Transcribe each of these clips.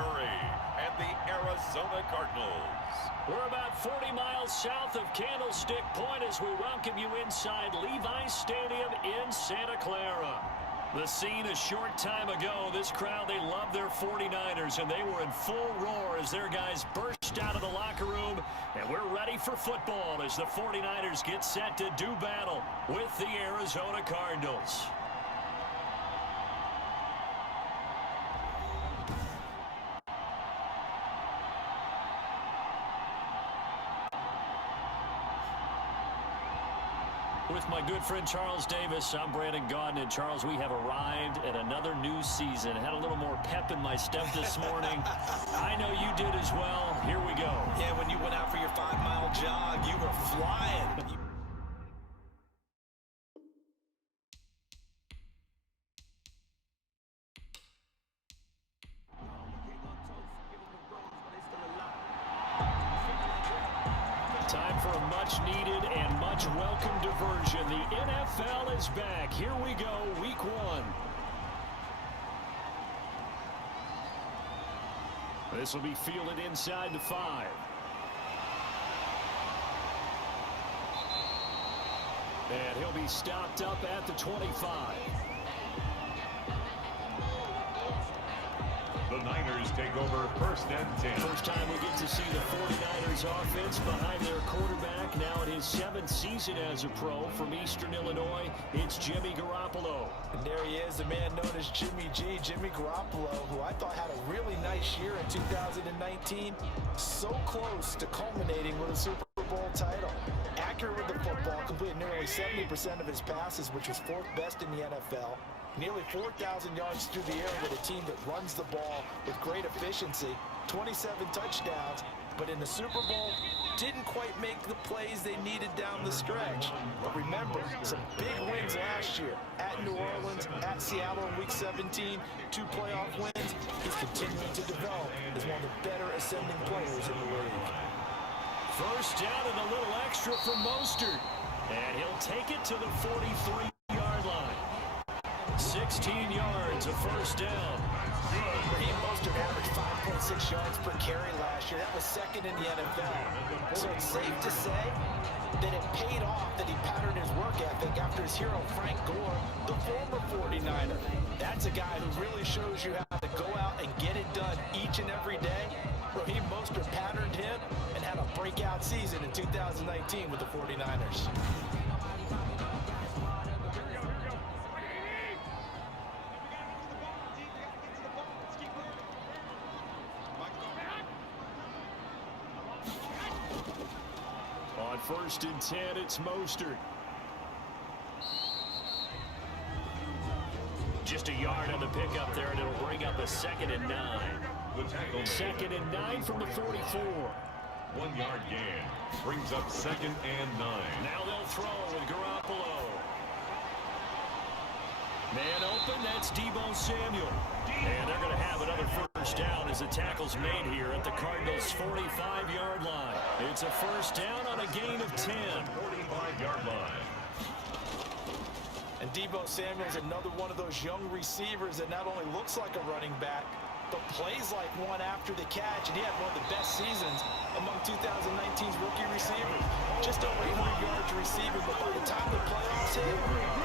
Murray and the Arizona Cardinals. We're about 40 miles south of Candlestick Point as we welcome you inside Levi's Stadium in Santa Clara. The scene a short time ago, this crowd, they love their 49ers, and they were in full roar as their guys burst out of the locker room, and we're ready for football as the 49ers get set to do battle with the Arizona Cardinals. With my good friend Charles Davis, I'm Brandon Gaudin. And Charles, we have arrived at another new season. Had a little more pep in my step this morning. I know you did as well. Here we go. Yeah, when you went out for your 5-mile jog, you were flying. Time for a much-needed and much-welcome diversion. The NFL is back. Here we go, Week 1. This will be fielded inside the 5. And he'll be stopped up at the 25. The Niners take over 1st and 10. First time we get to see the 49ers offense behind their quarterback. Now in his 7th season as a pro from Eastern Illinois, it's Jimmy Garoppolo. And there he is, the man known as Jimmy G, Jimmy Garoppolo, who I thought had a really nice year in 2019. So close to culminating with a Super Bowl title. Accurate with the football, completed nearly 70% of his passes, which was 4th best in the NFL. Nearly 4,000 yards through the air with a team that runs the ball with great efficiency. 27 touchdowns, but in the Super Bowl, didn't quite make the plays they needed down the stretch. But remember, some big wins last year. At New Orleans, at Seattle in Week 17, 2 playoff wins. He's continuing to develop as one of the better ascending players in the league. First down and a little extra for Mostert. And he'll take it to the 43-yard line. 16 yards, a first down. Raheem Mostert averaged 5.6 yards per carry last year. That was 2nd in the NFL. So it's safe to say that it paid off that he patterned his work ethic after his hero Frank Gore, the former 49er. That's a guy who really shows you how to go out and get it done each and every day. Raheem Mostert patterned him and had a breakout season in 2019 with the 49ers. On 1st and 10, it's Mostert. Just a yard on the pickup there, and it'll bring up a 2nd and 9. 2nd and 9 from the 44. 1-yard gain brings up 2nd and 9. Now they'll throw with Garoppolo. Man open, that's Deebo Samuel. And they're going to have another first down as the tackle's made here at the Cardinals' 45-yard line. It's a first down on a gain of 10. 45-yard line. And Deebo Samuel's another one of those young receivers that not only looks like a running back, but plays like one after the catch. And he had one of the best seasons among 2019's rookie receivers. Just over 800 yards receiving, but by the time the playoffs hit,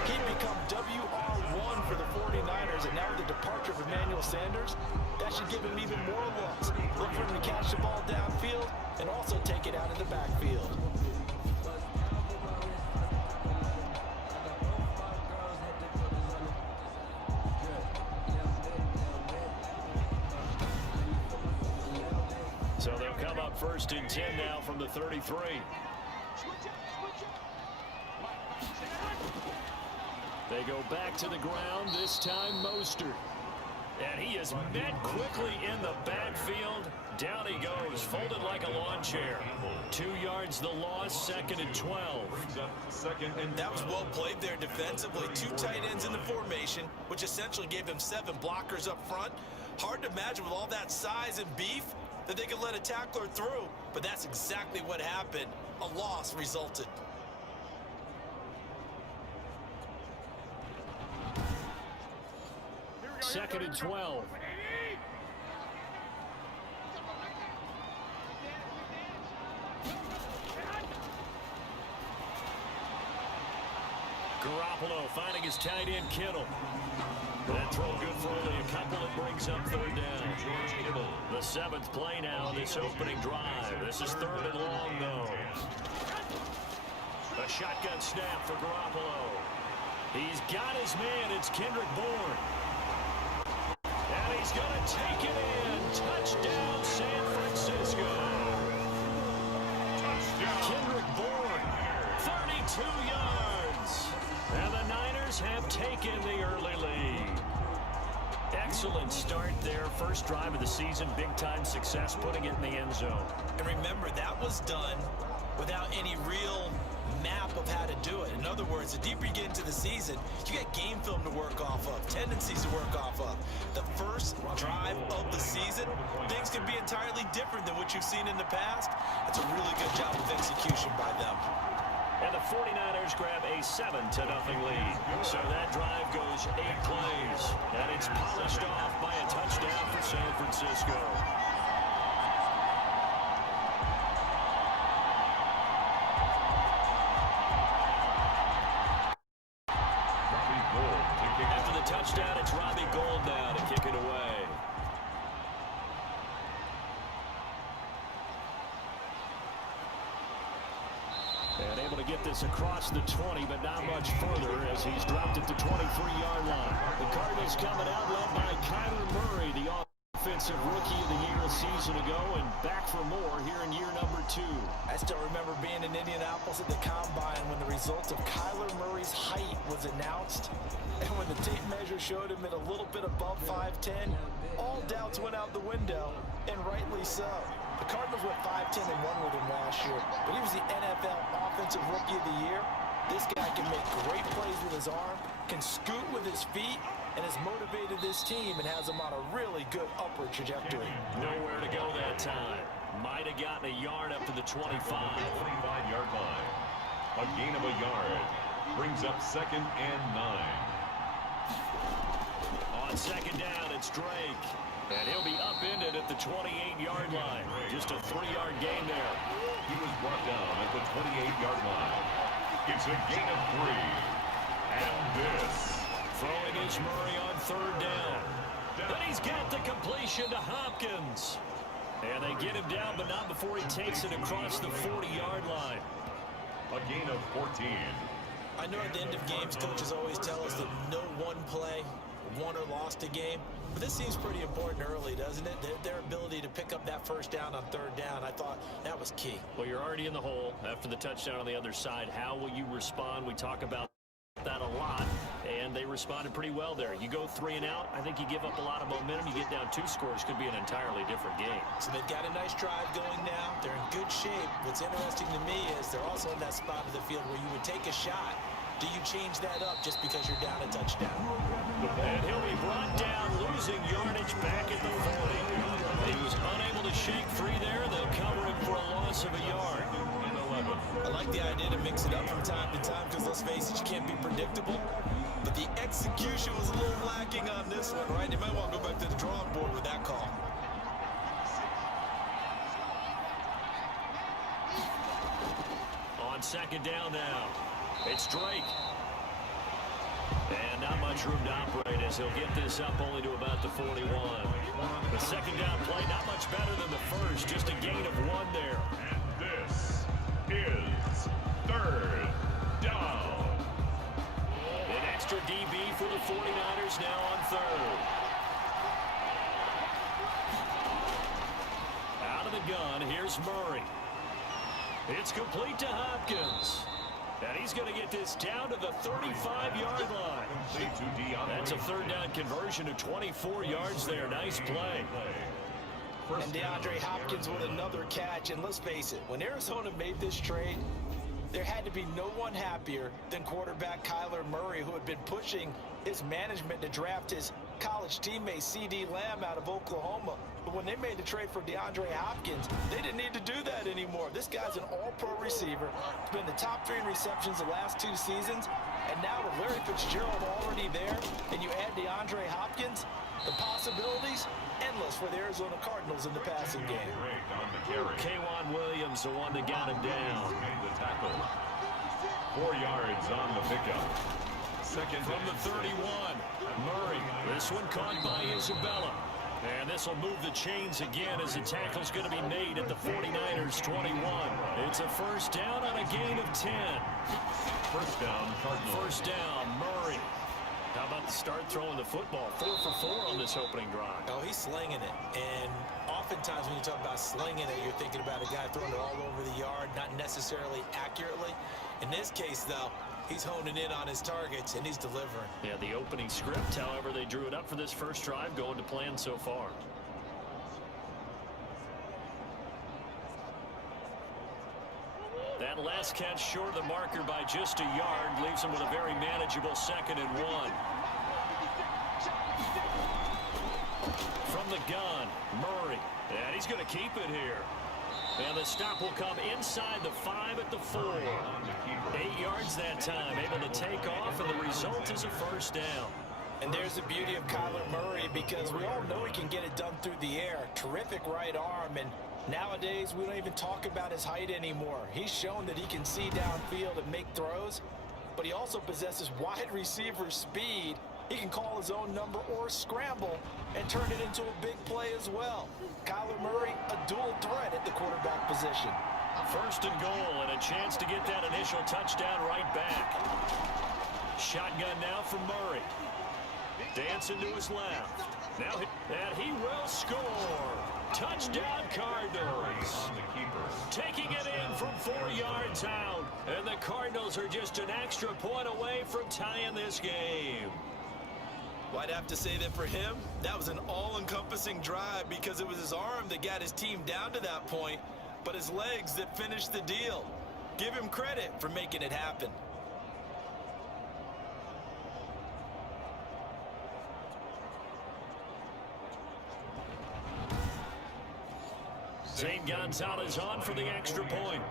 he'd become WR1 for the 49ers. And now with the departure of Emmanuel Sanders, that should give him even more looks. Look for him to catch the ball downfield and also take it out of the backfield. So they'll come up 1st and 10 now from the 33. They go back to the ground, this time Mostert. And he is met quickly in the backfield. Down he goes, folded like a lawn chair. 2 yards the loss, 2nd and 12. That was well played there defensively. 2 tight ends in the formation, which essentially gave him 7 blockers up front. Hard to imagine with all that size and beef that they could let a tackler through, but that's exactly what happened. A loss resulted. Second and 12. finding his tight end, Kittle. That throw good for only a couple. It brings up third down. The 7th play now in this opening drive. This is 3rd and long, though. A shotgun snap for Garoppolo. He's got his man. It's Kendrick Bourne. And he's going to take it in. Touchdown, San Francisco. Touchdown. Kendrick Bourne, 32 yards. And the Niners have taken the early lead. Excellent start there. First drive of the season. Big-time success, putting it in the end zone. And remember, that was done without any real map of how to do it. In other words, the deeper you get into the season, you got game film to work off of, tendencies to work off of. The first drive of the season, things can be entirely different than what you've seen in the past. It's a really good job of execution by them. And the 49ers grab a 7-0 lead. So that drive goes 8 plays. And it's polished off by a touchdown for San Francisco. After the touchdown, it's Robbie Gould now to kick it away. And able to get this across the 20, but not much further as he's dropped at the 23-yard line. The Cardinals coming out led by Kyler Murray, the offensive rookie of the year a season ago, and back for more here in year number 2. I still remember being in Indianapolis at the Combine when the result of Kyler Murray's height was announced. And when the tape measure showed him at a little bit above 5'10", all doubts went out the window, and rightly so. The Cardinals went 5-10-1 with him last year, but he was the NFL Offensive Rookie of the Year. This guy can make great plays with his arm, can scoot with his feet, and has motivated this team and has them on a really good upward trajectory. Nowhere to go that time. Might have gotten a yard up to the 25. 25-yard line. A gain of a yard. Brings up 2nd and 9. On 2nd down, it's Drake. And he'll be upended at the 28-yard line. Just a 3-yard gain there. He was brought down at the 28-yard line. It's a gain of 3. And this. Throwing is Murray on 3rd down. But he's got the completion to Hopkins. And they get him down, but not before he takes it across the 40-yard line. A gain of 14. I know at the end of games, coaches always tell us that no one play won or lost a game. But this seems pretty important early, doesn't it? Their ability to pick up that first down on 3rd down, I thought that was key. Well, you're already in the hole after the touchdown on the other side. How will you respond? We talk about that a lot, and they responded pretty well there. You go 3 and out, I think you give up a lot of momentum. You get down 2 scores, could be an entirely different game. So they've got a nice drive going now. They're in good shape. What's interesting to me is they're also in that spot of the field where you would take a shot. Do you change that up just because you're down a touchdown? And he'll be brought down, losing yardage back at the 40. He was unable to shake free there. They'll cover him for a loss of a yard. I like the idea to mix it up from time to time because, let's face it, you can't be predictable. But the execution was a little lacking on this one, right? You might want to go back to the drawing board with that call. On 2nd down now. It's Drake. And not much room to operate as he'll get this up only to about the 41. The 2nd down play, not much better than the first. Just a gain of 1 there. And this is 3rd down. An extra DB for the 49ers now on 3rd. Out of the gun, here's Murray. It's complete to Hopkins. And he's going to get this down to the 35-yard line. That's a 3rd down conversion of 24 yards there. Nice play. And DeAndre Hopkins with another catch. And let's face it, when Arizona made this trade, there had to be no one happier than quarterback Kyler Murray, who had been pushing his management to draft his college teammate C.D. Lamb out of Oklahoma. But when they made the trade for DeAndre Hopkins, they didn't need to do that anymore. This guy's an all-pro receiver. He's been the top 3 in receptions the last 2 seasons. And now with Larry Fitzgerald already there, and you add DeAndre Hopkins, the possibilities endless for the Arizona Cardinals in the passing game. K'Wan Williams, the one that got him down. 4 yards on the pickup. Second from the 31. Murray, this one caught by Isabella. And this will move the chains again as the tackle's going to be made at the 49ers 21. It's a first down on a gain of 10. First down, Cardinals. First down, Murray. How about the start throwing the football? 4 for 4 on this opening drive. Oh, he's slinging it. And oftentimes when you talk about slinging it, you're thinking about a guy throwing it all over the yard, not necessarily accurately. In this case, though, he's honing in on his targets, and he's delivering. Yeah, the opening script, however, they drew it up for this first drive, going to plan so far. That last catch short of the marker by just a yard leaves him with a very manageable 2nd and 1. From the gun, Murray. And he's going to keep it here. And the stop will come inside the 5 at the 4. 8 yards that time, able to take off, and the result is a first down. And there's the beauty of Kyler Murray, because we all know he can get it done through the air. Terrific right arm, and nowadays we don't even talk about his height anymore. He's shown that he can see downfield and make throws, but he also possesses wide receiver speed. He can call his own number or scramble and turn it into a big play as well. Kyler Murray, a dual threat at the quarterback position. First and goal, and a chance to get that initial touchdown right back. Shotgun now from Murray. Dancing to his left. Now, and he will score. Touchdown, Cardinals. Taking it in from 4 yards out. And the Cardinals are just an extra point away from tying this game. Well, I'd have to say that for him, that was an all-encompassing drive, because it was his arm that got his team down to that point, but his legs that finished the deal. Give him credit for making it happen. St. Gonzalez on for the extra point.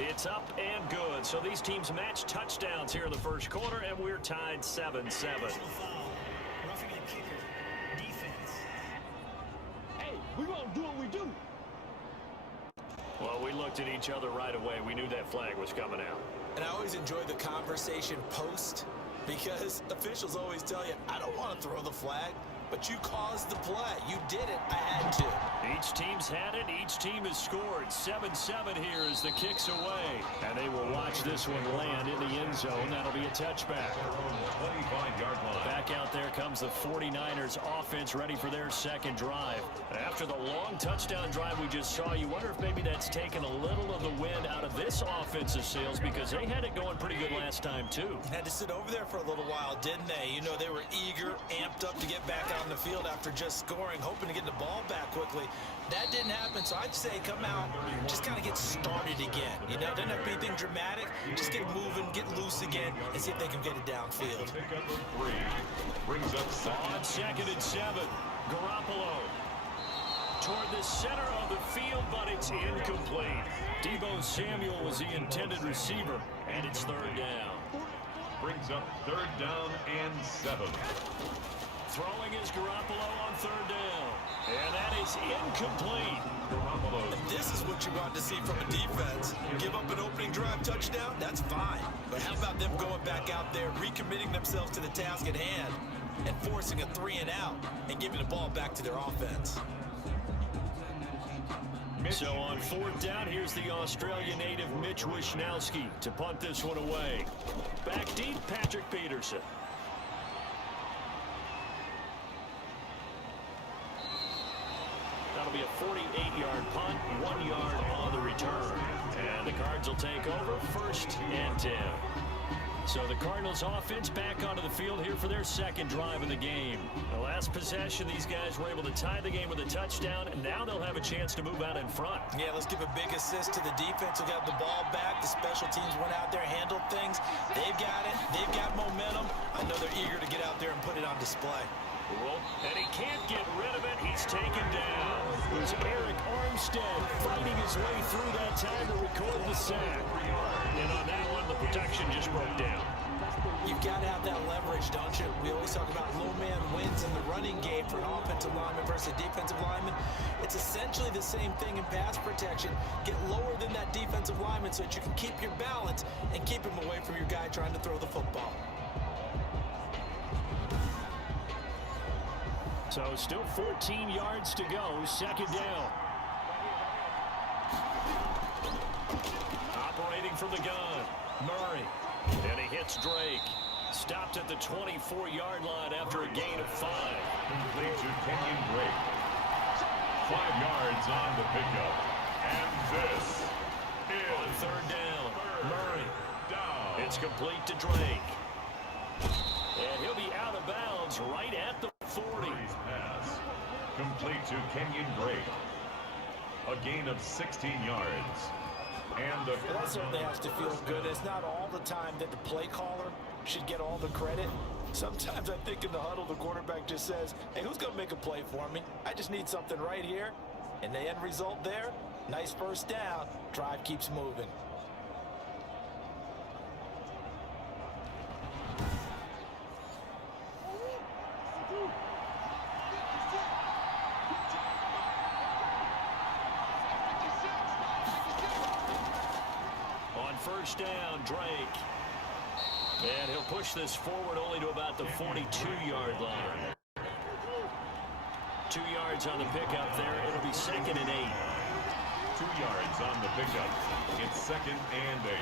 It's up and good. So these teams match touchdowns here in the first quarter, and we're tied 7-7. Roughing the kicker. Defense. Hey, we're going to do what we do. Well, we looked at each other right away. We knew that flag was coming out. And I always enjoy the conversation post, because officials always tell you, I don't want to throw the flag, but you caused the play. You did it. I had to. Each team's had it. Each team has scored. 7-7 here as the kick's away. And they will watch this one land in the end zone. That'll be a touchback. 25-yard line. Back out there comes the 49ers offense, ready for their second drive. After the long touchdown drive we just saw, you wonder if maybe that's taken a little of the wind out of this offensive sails, because they had it going pretty good last time too. Had to sit over there for a little while, didn't they? You know, they were eager, amped up to get back out on the field after just scoring, hoping to get the ball back quickly. That didn't happen, so I'd say come out, just kind of get started again. You know, doesn't have to be anything dramatic. Just get moving, get loose again, and see if they can get it downfield. Pick up 3. Brings up On 2nd and 7, Garoppolo toward the center of the field, but it's incomplete. Deebo Samuel was the intended receiver, and it's 3rd down. Brings up 3rd down and 7. Throwing is Garoppolo on 3rd down. And that is incomplete. Garoppolo. And this is what you want to see from a defense. Give up an opening drive touchdown, that's fine. But how about them going back out there, recommitting themselves to the task at hand, and forcing a 3 and out, and giving the ball back to their offense. So on 4th down, here's the Australian native Mitch Wishnowsky to punt this one away. Back deep, Patrick Peterson. That'll be a 48-yard punt, 1 yard on the return. And the Cards will take over, 1st and 10. So the Cardinals offense back onto the field here for their second drive of the game. The last possession, these guys were able to tie the game with a touchdown, and now they'll have a chance to move out in front. Yeah, let's give a big assist to the defense who got the ball back. The special teams went out there, handled things. They've got it. They've got momentum. I know they're eager to get out there and put it on display. And he can't get rid of it. He's taken down. There's Eric Armstead fighting his way through that time to record the sack. And on that one, the protection just broke down. You've got to have that leverage, don't you? We always talk about low man wins in the running game for an offensive lineman versus a defensive lineman. It's essentially the same thing in pass protection. Get lower than that defensive lineman so that you can keep your balance and keep him away from your guy trying to throw the football. So still 14 yards to go, second down. Operating from the gun, Murray. And he hits Drake. Stopped at the 24-yard line after a gain of 5. Complete to Kenyon Drake. 5 yards on the pickup. And this is on third down. Murray. Down. It's complete to Drake. And he'll be out of bounds right at the 40. Murray's pass. Complete to Kenyon Drake. A gain of 16 yards. And the that certainly has to feel good. It's not all the time that the play caller should get all the credit. Sometimes I think in the huddle, the quarterback just says, hey, who's going to make a play for me? I just need something right here. And the end result there, nice first down. Drive keeps moving. First down, Drake. And he'll push this forward only to about the 42-yard line. 2 yards on the pickup there. It'll be second and 8. 2 yards on the pickup. It's second and 8.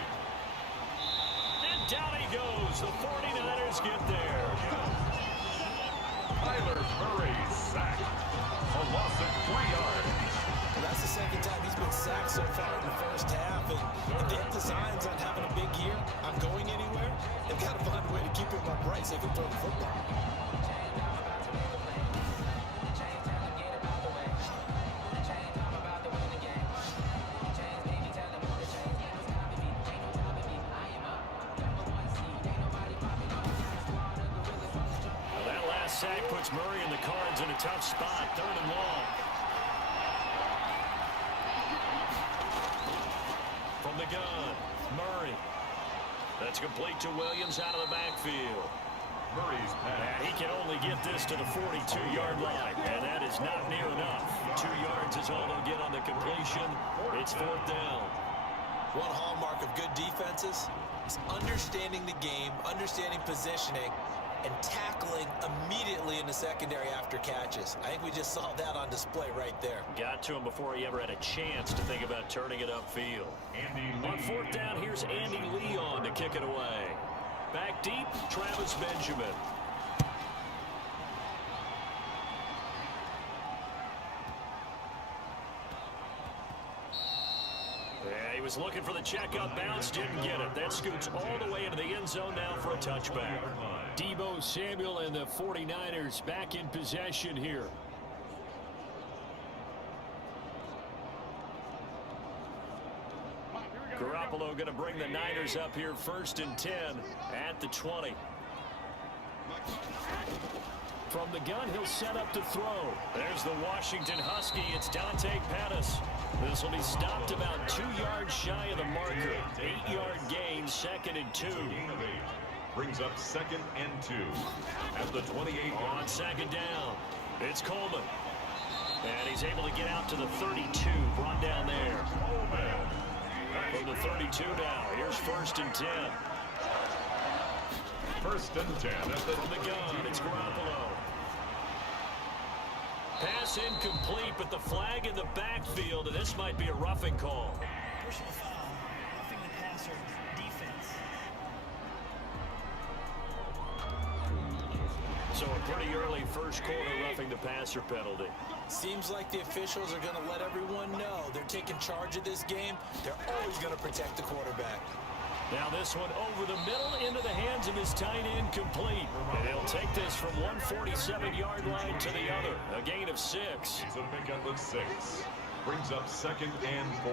And down he goes. The 49ers get there. Kyler Murray sacked. A loss of 3 yards. That's the second time he's been sacked so far in the first half. And if they have designs on having a big year, I'm going anywhere, they've got to find a way to keep him upright so they can throw the football. Well, that last sack puts Murray and the Cards in a tough spot. Third and long. From the gun, Murray. That's complete to Williams out of the backfield. Murray's pass. And he can only get this to the 42-yard line, and that is not near enough. 2 yards is all they'll get on the completion. It's fourth down. One hallmark of good defenses is understanding the game, understanding positioning, and tackling immediately in the secondary after catches. I think we just saw that on display right there. Got to him before he ever had a chance to think about turning it upfield. On fourth down, here's Andy Lee on to kick it away. Back deep, Travis Benjamin. Yeah, he was looking for the check up bounce, didn't get it. That scoots all the way into the end zone now for a touchback. Deebo Samuel and the 49ers back in possession here. Garoppolo going to bring the Niners up here first and 10 at the 20. From the gun, he'll set up to throw. There's the Washington Husky. It's Dante Pettis. This will be stopped about 2 yards shy of the marker. 8-yard gain, second and 2. Brings up second and 2 at the 28. On second down, it's Coleman. And he's able to get out to the 32, brought down there. From the 32 now, here's first and 10. First and 10 at the from the gun, it's Garoppolo. Pass incomplete, but the flag in the backfield, and this might be a roughing call. Personal foul. Roughing the passer. Defense. So a pretty early first quarter roughing the passer penalty. Seems like the officials are going to let everyone know they're taking charge of this game. They're always going to protect the quarterback. Now this one over the middle into the hands of his tight end, complete. And he'll take this from 147-yard line to the other. A gain of 6. It's a pickup of 6. Brings up second and 4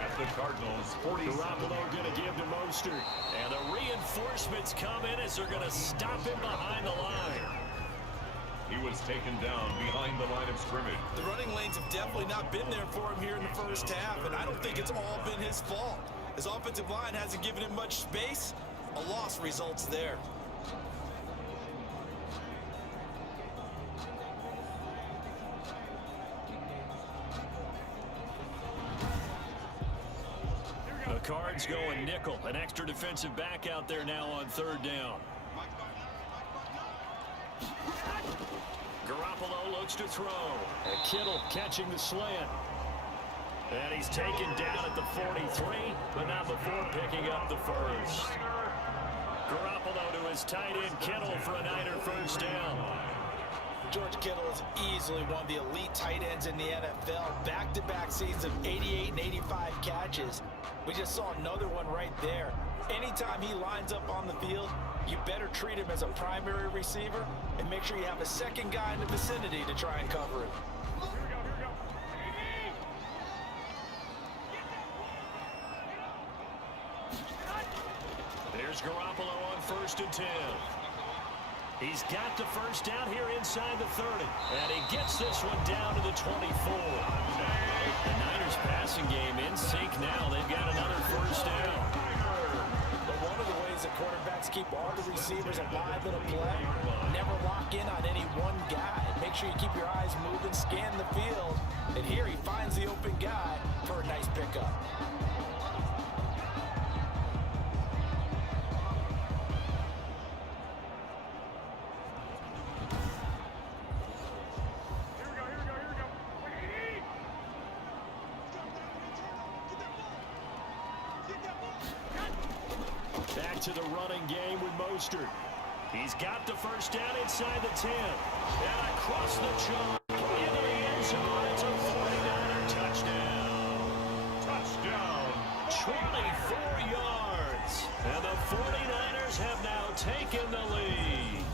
at the Cardinals 47. Garoppolo going to give to Mostert. And the reinforcements come in as they're going to stop him behind the line. He was taken down behind the line of scrimmage. The running lanes have definitely not been there for him here in the first half, and I don't think it's all been his fault. His offensive line hasn't given him much space, A loss results there. The Cards going nickel. An extra defensive back out there now on third down. Garoppolo looks to throw. And Kittle catching the slant. And he's taken down at the 43, but not before picking up the first. Garoppolo to his tight end Kittle for a Niner first down. George Kittle is easily one of the elite tight ends in the NFL. Back-to-back seasons of 88 and 85 catches. We just saw another one right there. Anytime he lines up on the field, you better treat him as a primary receiver and make sure you have a second guy in the vicinity to try and cover him. There's Garoppolo on 1st and 10. He's got the first down here inside the 30. And he gets this one down to the 24. The Niners passing game in sync now. They've got another first down. But one of the ways that quarterbacks keep all the receivers alive in a play, never lock in on any one guy. Make sure you keep your eyes moving, scan the field. And here he finds the open guy for a nice pickup. Back to the running game with Mostert. He's got the first down inside the 10. And across the chalk into the end zone. It's a 49er touchdown. Touchdown. 24 yards. And the 49ers have now taken the lead.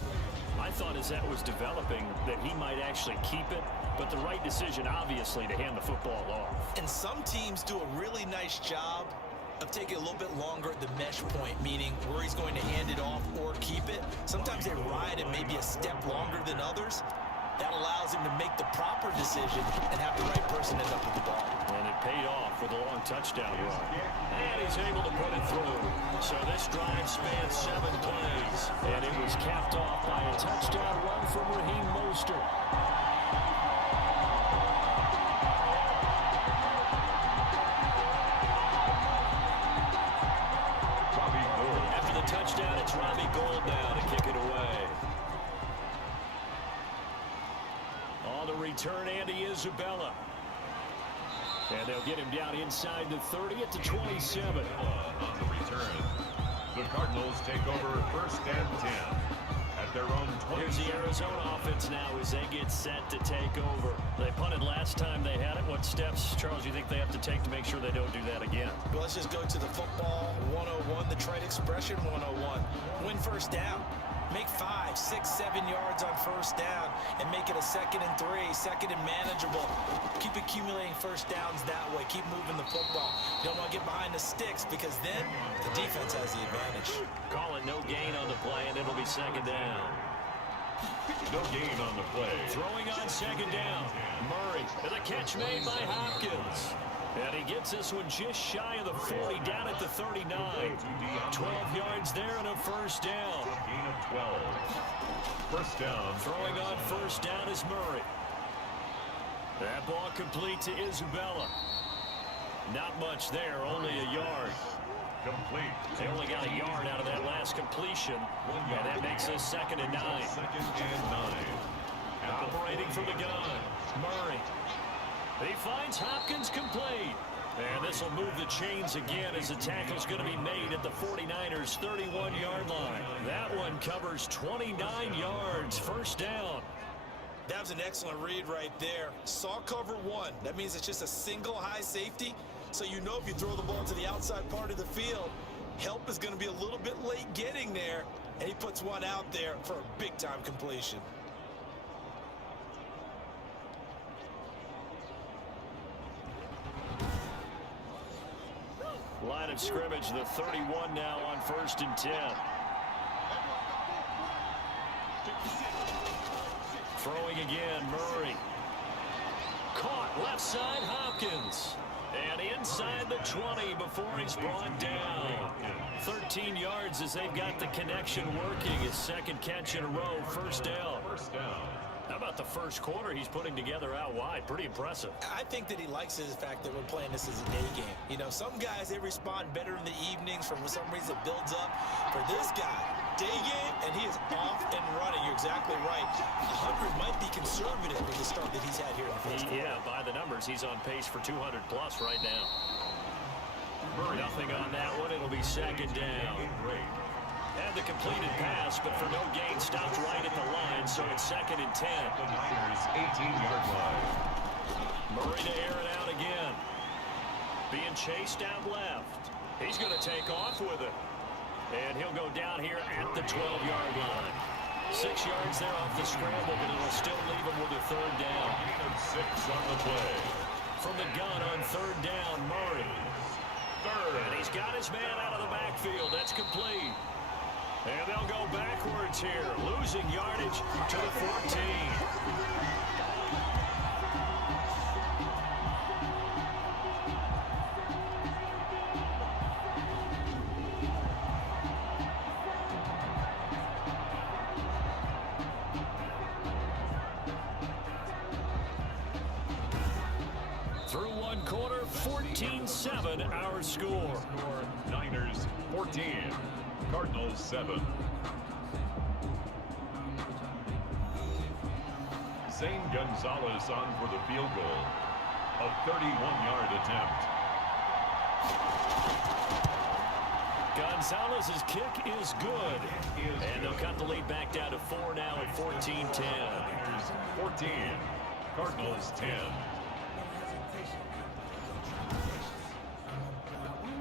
I thought as that was developing that he might actually keep it, but the right decision, obviously, to hand the football off. And some teams do a really nice job of taking a little bit longer at the mesh point, meaning where he's going to hand it off or keep it. Sometimes they ride it maybe a step longer than others. That allows him to make the proper decision and have the right person end up with the ball. And it paid off with a long touchdown run. And he's able to put it through. So this drive spans 7 plays. And it was capped off by a touchdown run from Raheem Mostert. After the touchdown, it's Robbie Gould now to kick it away. On the return, Andy Isabella. And they'll get him down inside the 30 at the 27. On the return, the Cardinals take over 1st and 10 at their own 20. Here's the Arizona offense now as they get set to take over. They punted last time they had it. What steps, Charles, you think they have to take to make sure they don't do that again? Well, let's just go to the football 101, the trade expression 101. Win first down. Make 5, 6, 7 yards on first down and make it a 2nd and 3, 2nd and manageable. Keep accumulating first downs that way. Keep moving the football. You don't want to get behind the sticks because then the defense has the advantage. Call it no gain on the play, and it'll be 2nd down. No gain on the play. Throwing on 2nd down. Murray, and the catch made by Hopkins. And he gets this one just shy of the 40, down at the 39. 12 yards there and a first down. Gain of 12. First down. Throwing on first down is Murray. That ball complete to Isabella. Not much there, only a yard. Complete. They only got a yard out of that last completion. And that makes this 2nd and 9. 2nd and 9. Operating from the gun. Murray. He finds Hopkins complete. And this will move the chains again as the tackle's going to be made at the 49ers' 31-yard line. That one covers 29 yards. First down. That was an excellent read right there. Saw cover 1. That means it's just a single high safety. So you know if you throw the ball to the outside part of the field, help is going to be a little bit late getting there. And he puts one out there for a big-time completion. Line of scrimmage, the 31 now on 1st and 10. Throwing again, Murray. Caught left side, Hopkins. And inside the 20 before he's brought down. 13 yards as they've got the connection working. His second catch in a row, first down. How about the first quarter he's putting together out wide? Pretty impressive. I think that he likes the fact that we're playing this as a day game. You know, some guys, they respond better in the evenings. For some reason, it builds up. For this guy, day game, and he is off and running. You're exactly right. 100 might be conservative with the start that he's had here in the first quarter. Yeah, by the numbers, he's on pace for 200 plus right now. Nothing on that one. It'll be second down. Had the completed pass, but for no gain, stopped right at the line, so it's second and 10. The Niners' 18-yard line. Murray to air it out again. Being chased out left. He's going to take off with it. And he'll go down here at the 12-yard line. 6 yards there off the scramble, but it'll still leave him with a third down. 6 on the play. From the gun on third down, Murray. And he's got his man out of the backfield. That's complete. And they'll go backwards here, losing yardage to the 14. Through one quarter, 14-7 our score. Niners 14. Cardinals 7. Zane Gonzalez on for the field goal. A 31-yard attempt. Gonzalez's kick is good. And they'll cut the lead back down to 4 now at 14-10. 14. Cardinals 10.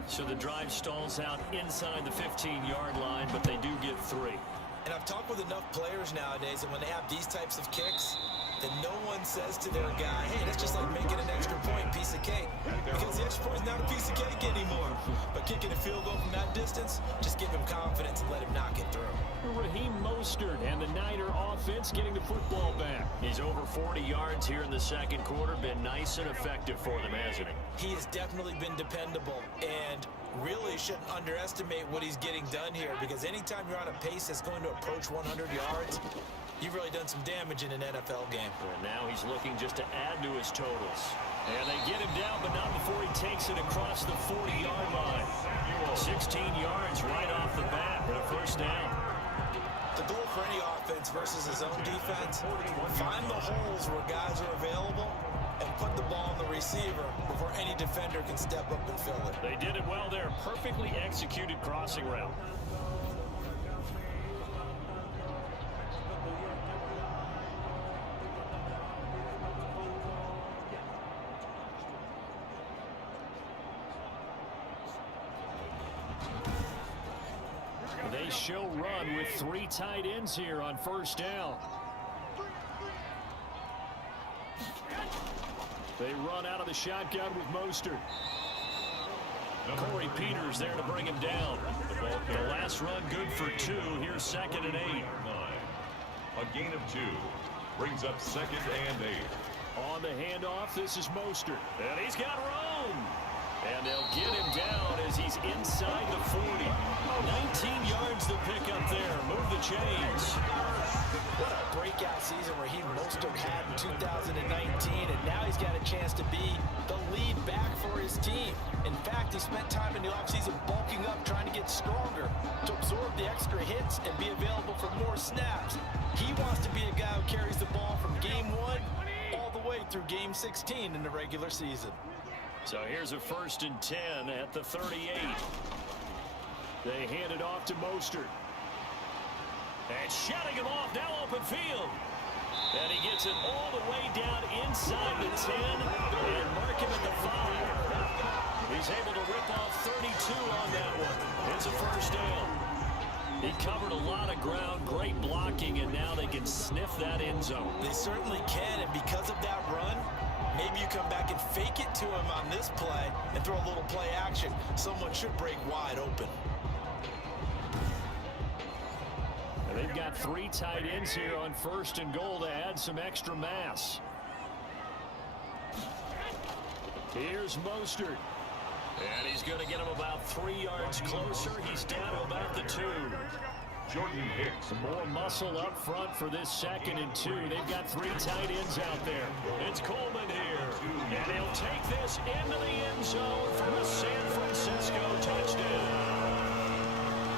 So the drive stalls out inside the 15-yard line, but they do get 3. And I've talked with enough players nowadays, and when they have these types of kicks, then no one says to their guy, hey, that's just like making an extra point, piece of cake. Because the extra point is not a piece of cake anymore. But kicking a field goal from that distance, just give him confidence and let him knock it through. Raheem Mostert and the Niner offense getting the football back. He's over 40 yards here in the second quarter. Been nice and effective for them, hasn't he? He has definitely been dependable, and really shouldn't underestimate what he's getting done here, because anytime you're on a pace that's going to approach 100 yards, you've really done some damage in an NFL game. And now he's looking just to add to his totals. And they get him down, but not before he takes it across the 40-yard line. 16 yards right off the bat for a first down. The goal for any offense versus his own defense, find the holes where guys are available and put the ball on the receiver before any defender can step up and fill it. They did it well there. Perfectly executed crossing route. They show run with 3 tight ends here on first down. They run out of the shotgun with Mostert. Corey Peters there to bring him down. The last run good for 2. Here's second and 8. A gain of 2 brings up second and 8. On the handoff, this is Mostert. And he's got room. And they'll get him down as he's inside the 40. 19 yards to pick up there. Move the chains. What a breakout season Raheem Mostert had in 2019, and now he's got a chance to be the lead back for his team. In fact, he spent time in the offseason bulking up, trying to get stronger, to absorb the extra hits and be available for more snaps. He wants to be a guy who carries the ball from game 1 all the way through game 16 in the regular season. So here's a first and 10 at the 38. They hand it off to Mostert. And shutting him off, now open field. And he gets it all the way down inside the 10 and mark him at the 5. He's able to rip off 32 on that one. It's a first down. He covered a lot of ground, great blocking, and now they can sniff that end zone. They certainly can, and because of that run, maybe you come back and fake it to him on this play and throw a little play action. Someone should break wide open. And they've got 3 tight ends here on first and goal to add some extra mass. Here's Mostert. And he's going to get him about 3 yards closer. He's down to about the 2. Jordan Hicks. More muscle up front for this 2nd and 2. They've got 3 tight ends out there. It's Coleman here. And he'll take this into the end zone for a San Francisco touchdown.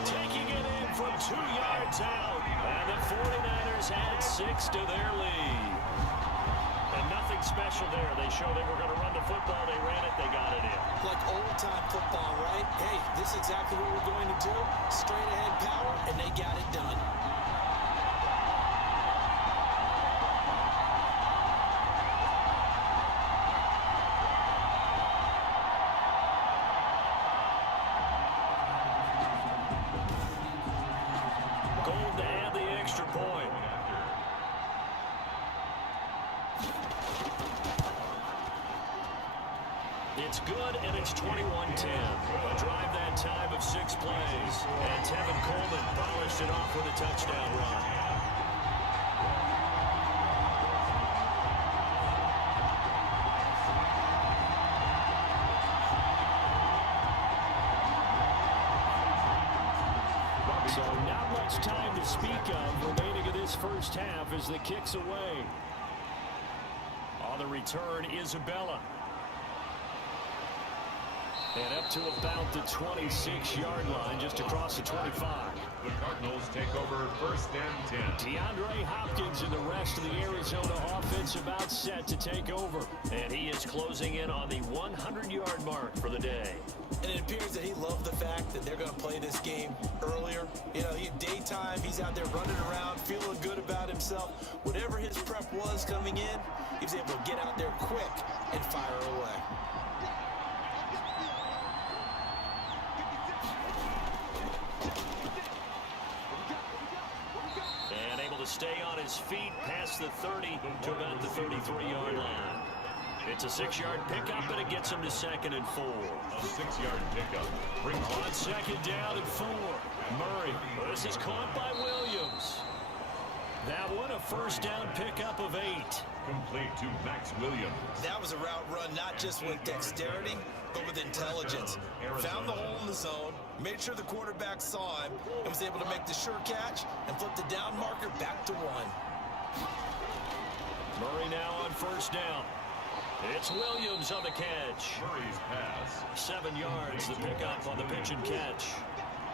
Taking it in from 2 yards out. And the 49ers add 6 to their lead. And nothing special there. They showed they were going to run the football. They ran it. They got it in. Like old-time football, right? Hey, this is exactly what we're going to do. Straight-ahead power, and they got it done. Goal to add the extra point. It's good, and it's 21-10. A drive that time of 6 plays. And Tevin Coleman polished it off with a touchdown run. So not much time to speak of remaining in this first half as the kick's away. On the return, Isabella. And up to about the 26-yard line, just across the 25. The Cardinals take over 1st and 10. DeAndre Hopkins and the rest of the Arizona offense about set to take over. And he is closing in on the 100-yard mark for the day. And it appears that he loved the fact that they're going to play this game earlier. You know, daytime, he's out there running around, feeling good about himself. Whatever his prep was coming in, he was able to get out there quick and fire away. And able to stay on his feet past the 30 to about the 33-yard line. It's a 6-yard pickup, and it gets him to 2nd and 4. A 6-yard pickup. On 2nd down and 4. Murray. This is caught by Williams. That one, a 1st down pickup of 8. Complete to Max Williams. That was a route run not just with dexterity, but with intelligence. Found the hole in the zone, made sure the quarterback saw him, and was able to make the sure catch and flip the down marker back to 1. Murray now on 1st down. It's Williams on the catch. Murray's pass. 7 yards, the pickup on the pitch and catch.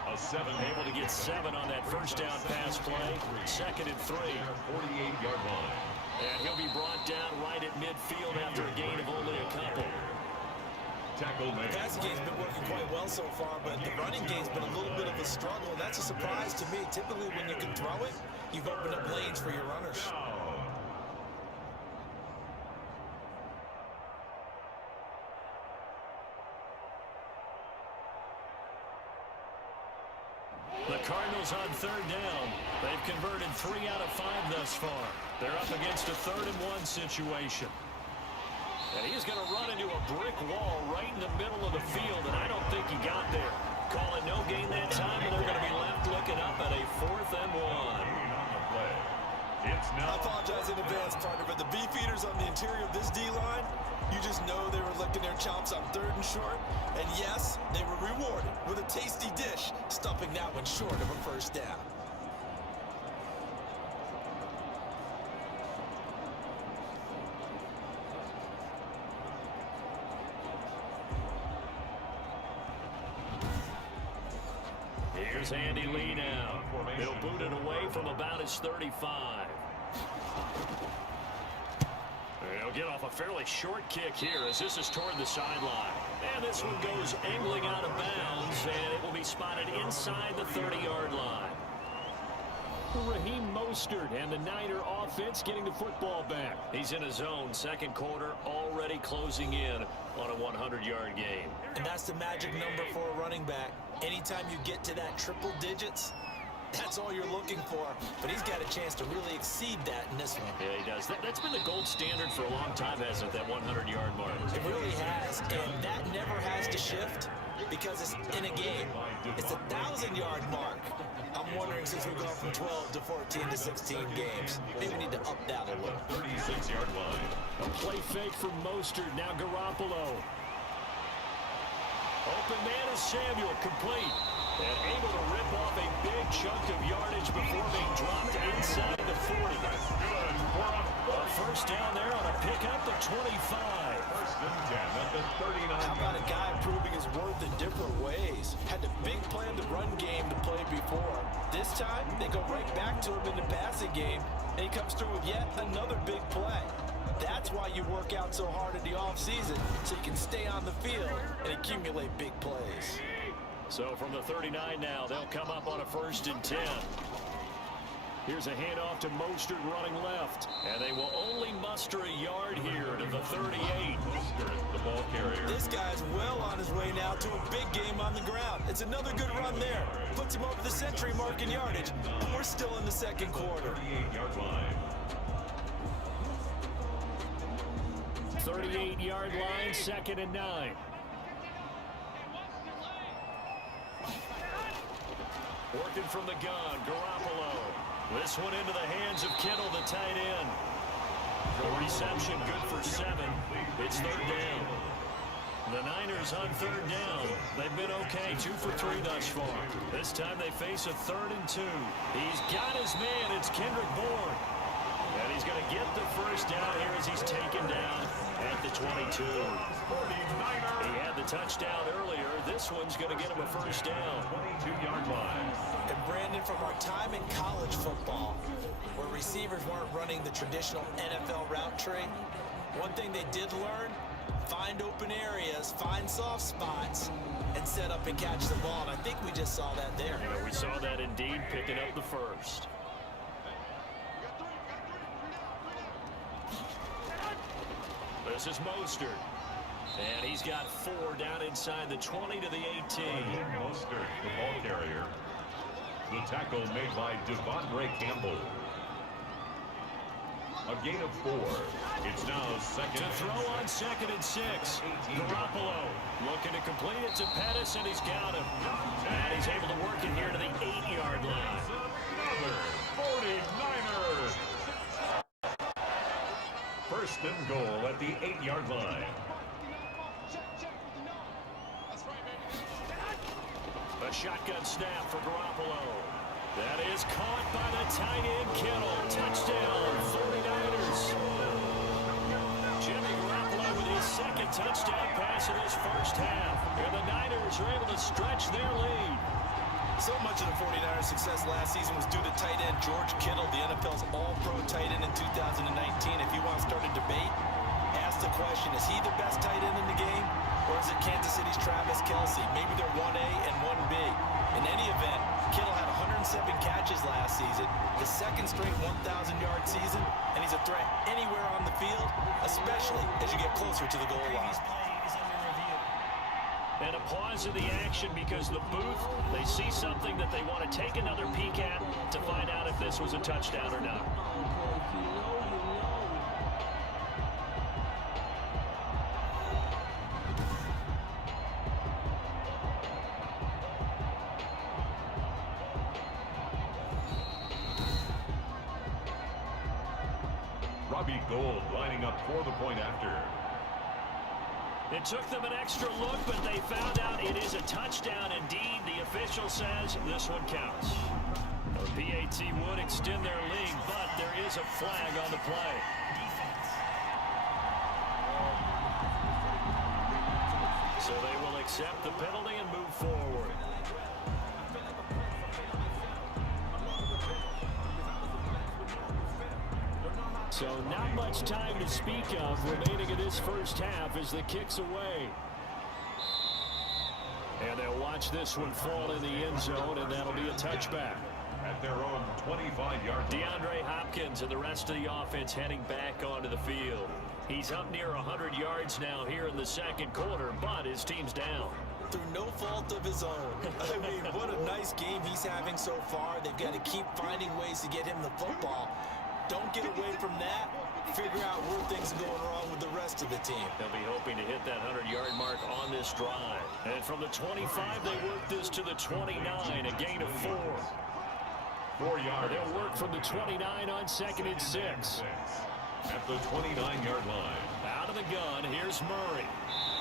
A 7. Able to get 7 on that 1st down pass play. 2nd and 3. 48-yard line. And he'll be brought down right at midfield after a gain of only a couple. Tackle made. The passing game's been working quite well so far, but the running game's been a little bit of a struggle, and that's a surprise to me. Typically, when you can throw it, you've opened up lanes for your runners. The Cardinals on 3rd down. They've converted 3 out of 5 thus far. They're up against a 3rd and 1 situation. And he's going to run into a brick wall right in the middle of the field, and I don't think he got there. Call it no gain that time, and they're going to be left looking up at a 4th and 1. It's now. I apologize in advance, partner, but the beefeaters on the interior of this D-line, you just know they were licking their chops on 3rd and short. And yes, they were rewarded with a tasty dish, stuffing that one short of a 1st down. Here's Andy Lee now. He'll boot it away from about his 35. He'll get off a fairly short kick here as this is toward the sideline. And this one goes angling out of bounds, and it will be spotted inside the 30-yard line. Raheem Mostert and the Niner offense getting the football back. He's in his zone, 2nd quarter, already closing in on a 100-yard game. And that's the magic number for a running back. Anytime you get to that triple digits, that's all you're looking for. But he's got a chance to really exceed that in this one. Yeah, he does. That's been the gold standard for a long time, hasn't it, that 100-yard mark? It really has, and that never has to shift because it's in a game. It's a 1,000-yard mark. A I'm wondering, since we've gone from 12 to 14 to 16 games, maybe we need to up that a little. 36-yard line. A play fake from Mostert. Now Garoppolo. Open man is Samuel, complete. And able to rip off a big chunk of yardage before being dropped inside the 40. A first down there on a pickup to 25. First and 10 at the 39. How about a guy proving his worth in different ways? Had to big plan the run game to play before. This time, they go right back to him in the passing game, and he comes through with yet another big play. That's why you work out so hard in the offseason, so you can stay on the field and accumulate big plays. So from the 39 now, they'll come up on a first and 10. Here's a handoff to Mostert running left. And they will only muster a yard here to the 38. Mostert, the ball carrier. This guy's well on his way now to a big game on the ground. It's another good run there. Puts him over the century mark in yardage. And we're still in the second quarter. 38-yard line. 38-yard line, second and 9. Working from the gun, Garoppolo. This one into the hands of Kittle, the tight end. The reception good for 7. It's third down. The Niners on third down. They've been okay, 2 for 3 thus far. This time they face a 3rd and 2. He's got his man. It's Kendrick Bourne. And he's going to get the first down here as he's taken down at the 22. He had the touchdown earlier. This one's going to get him a first down. 22-yard line. And Brandon, from our time in college football, where receivers weren't running the traditional NFL route tree, one thing they did learn, find open areas, find soft spots, and set up and catch the ball. And I think we just saw that there. Yeah, we saw that indeed, picking up the first. This is Mostert. And he's got 4 down inside the 20 to the 18. Mostert, the ball carrier. The tackle made by Devondre Campbell. A gain of 4. It's now second. To throw on second and 6. Garoppolo looking to complete it to Pettis, and he's got him. And he's able to work it here to the 8-yard line. Another 49ers. First and goal at the 8-yard line. A shotgun snap for Garoppolo. That is caught by the tight end Kittle. Touchdown, 49ers. Jimmy Garoppolo with his second touchdown pass in his first half. And the Niners are able to stretch their lead. So much of the 49ers' success last season was due to tight end George Kittle, the NFL's all-pro tight end in 2019. If you want to start a debate, ask the question, is he the best tight end in the game? Or is it Kansas City's Travis Kelce? Maybe they're 1A and 1B. In any event, Kittle had 107 catches last season, his second straight 1,000-yard season, and he's a threat anywhere on the field, especially as you get closer to the goal line. And a pause in the action because the booth, they see something that they want to take another peek at to find out if this was a touchdown or not. Robbie Gould lining up for the point after. It took them an extra look, but they found out it is a touchdown indeed. The official says this one counts. The PAT would extend their lead, but there is a flag on the play. So they will accept the penalty and move forward. So not much time to speak of remaining in this first half as the kick's away. And they'll watch this one fall in the end zone, and that'll be a touchback. At their own 25-yard line. DeAndre Hopkins and the rest of the offense heading back onto the field. He's up near 100 yards now here in the second quarter, but his team's down. Through no fault of his own. I mean, what a nice game he's having so far. They've got to keep finding ways to get him the football. Don't get away from that. Figure out where things are going wrong with the rest of the team. They'll be hoping to hit that 100-yard mark on this drive. And from the 25, they work this to the 29, a gain of 4. 4 yards. They'll work from the 29 on 2nd and 6. At the 29-yard line. Out of the gun, here's Murray.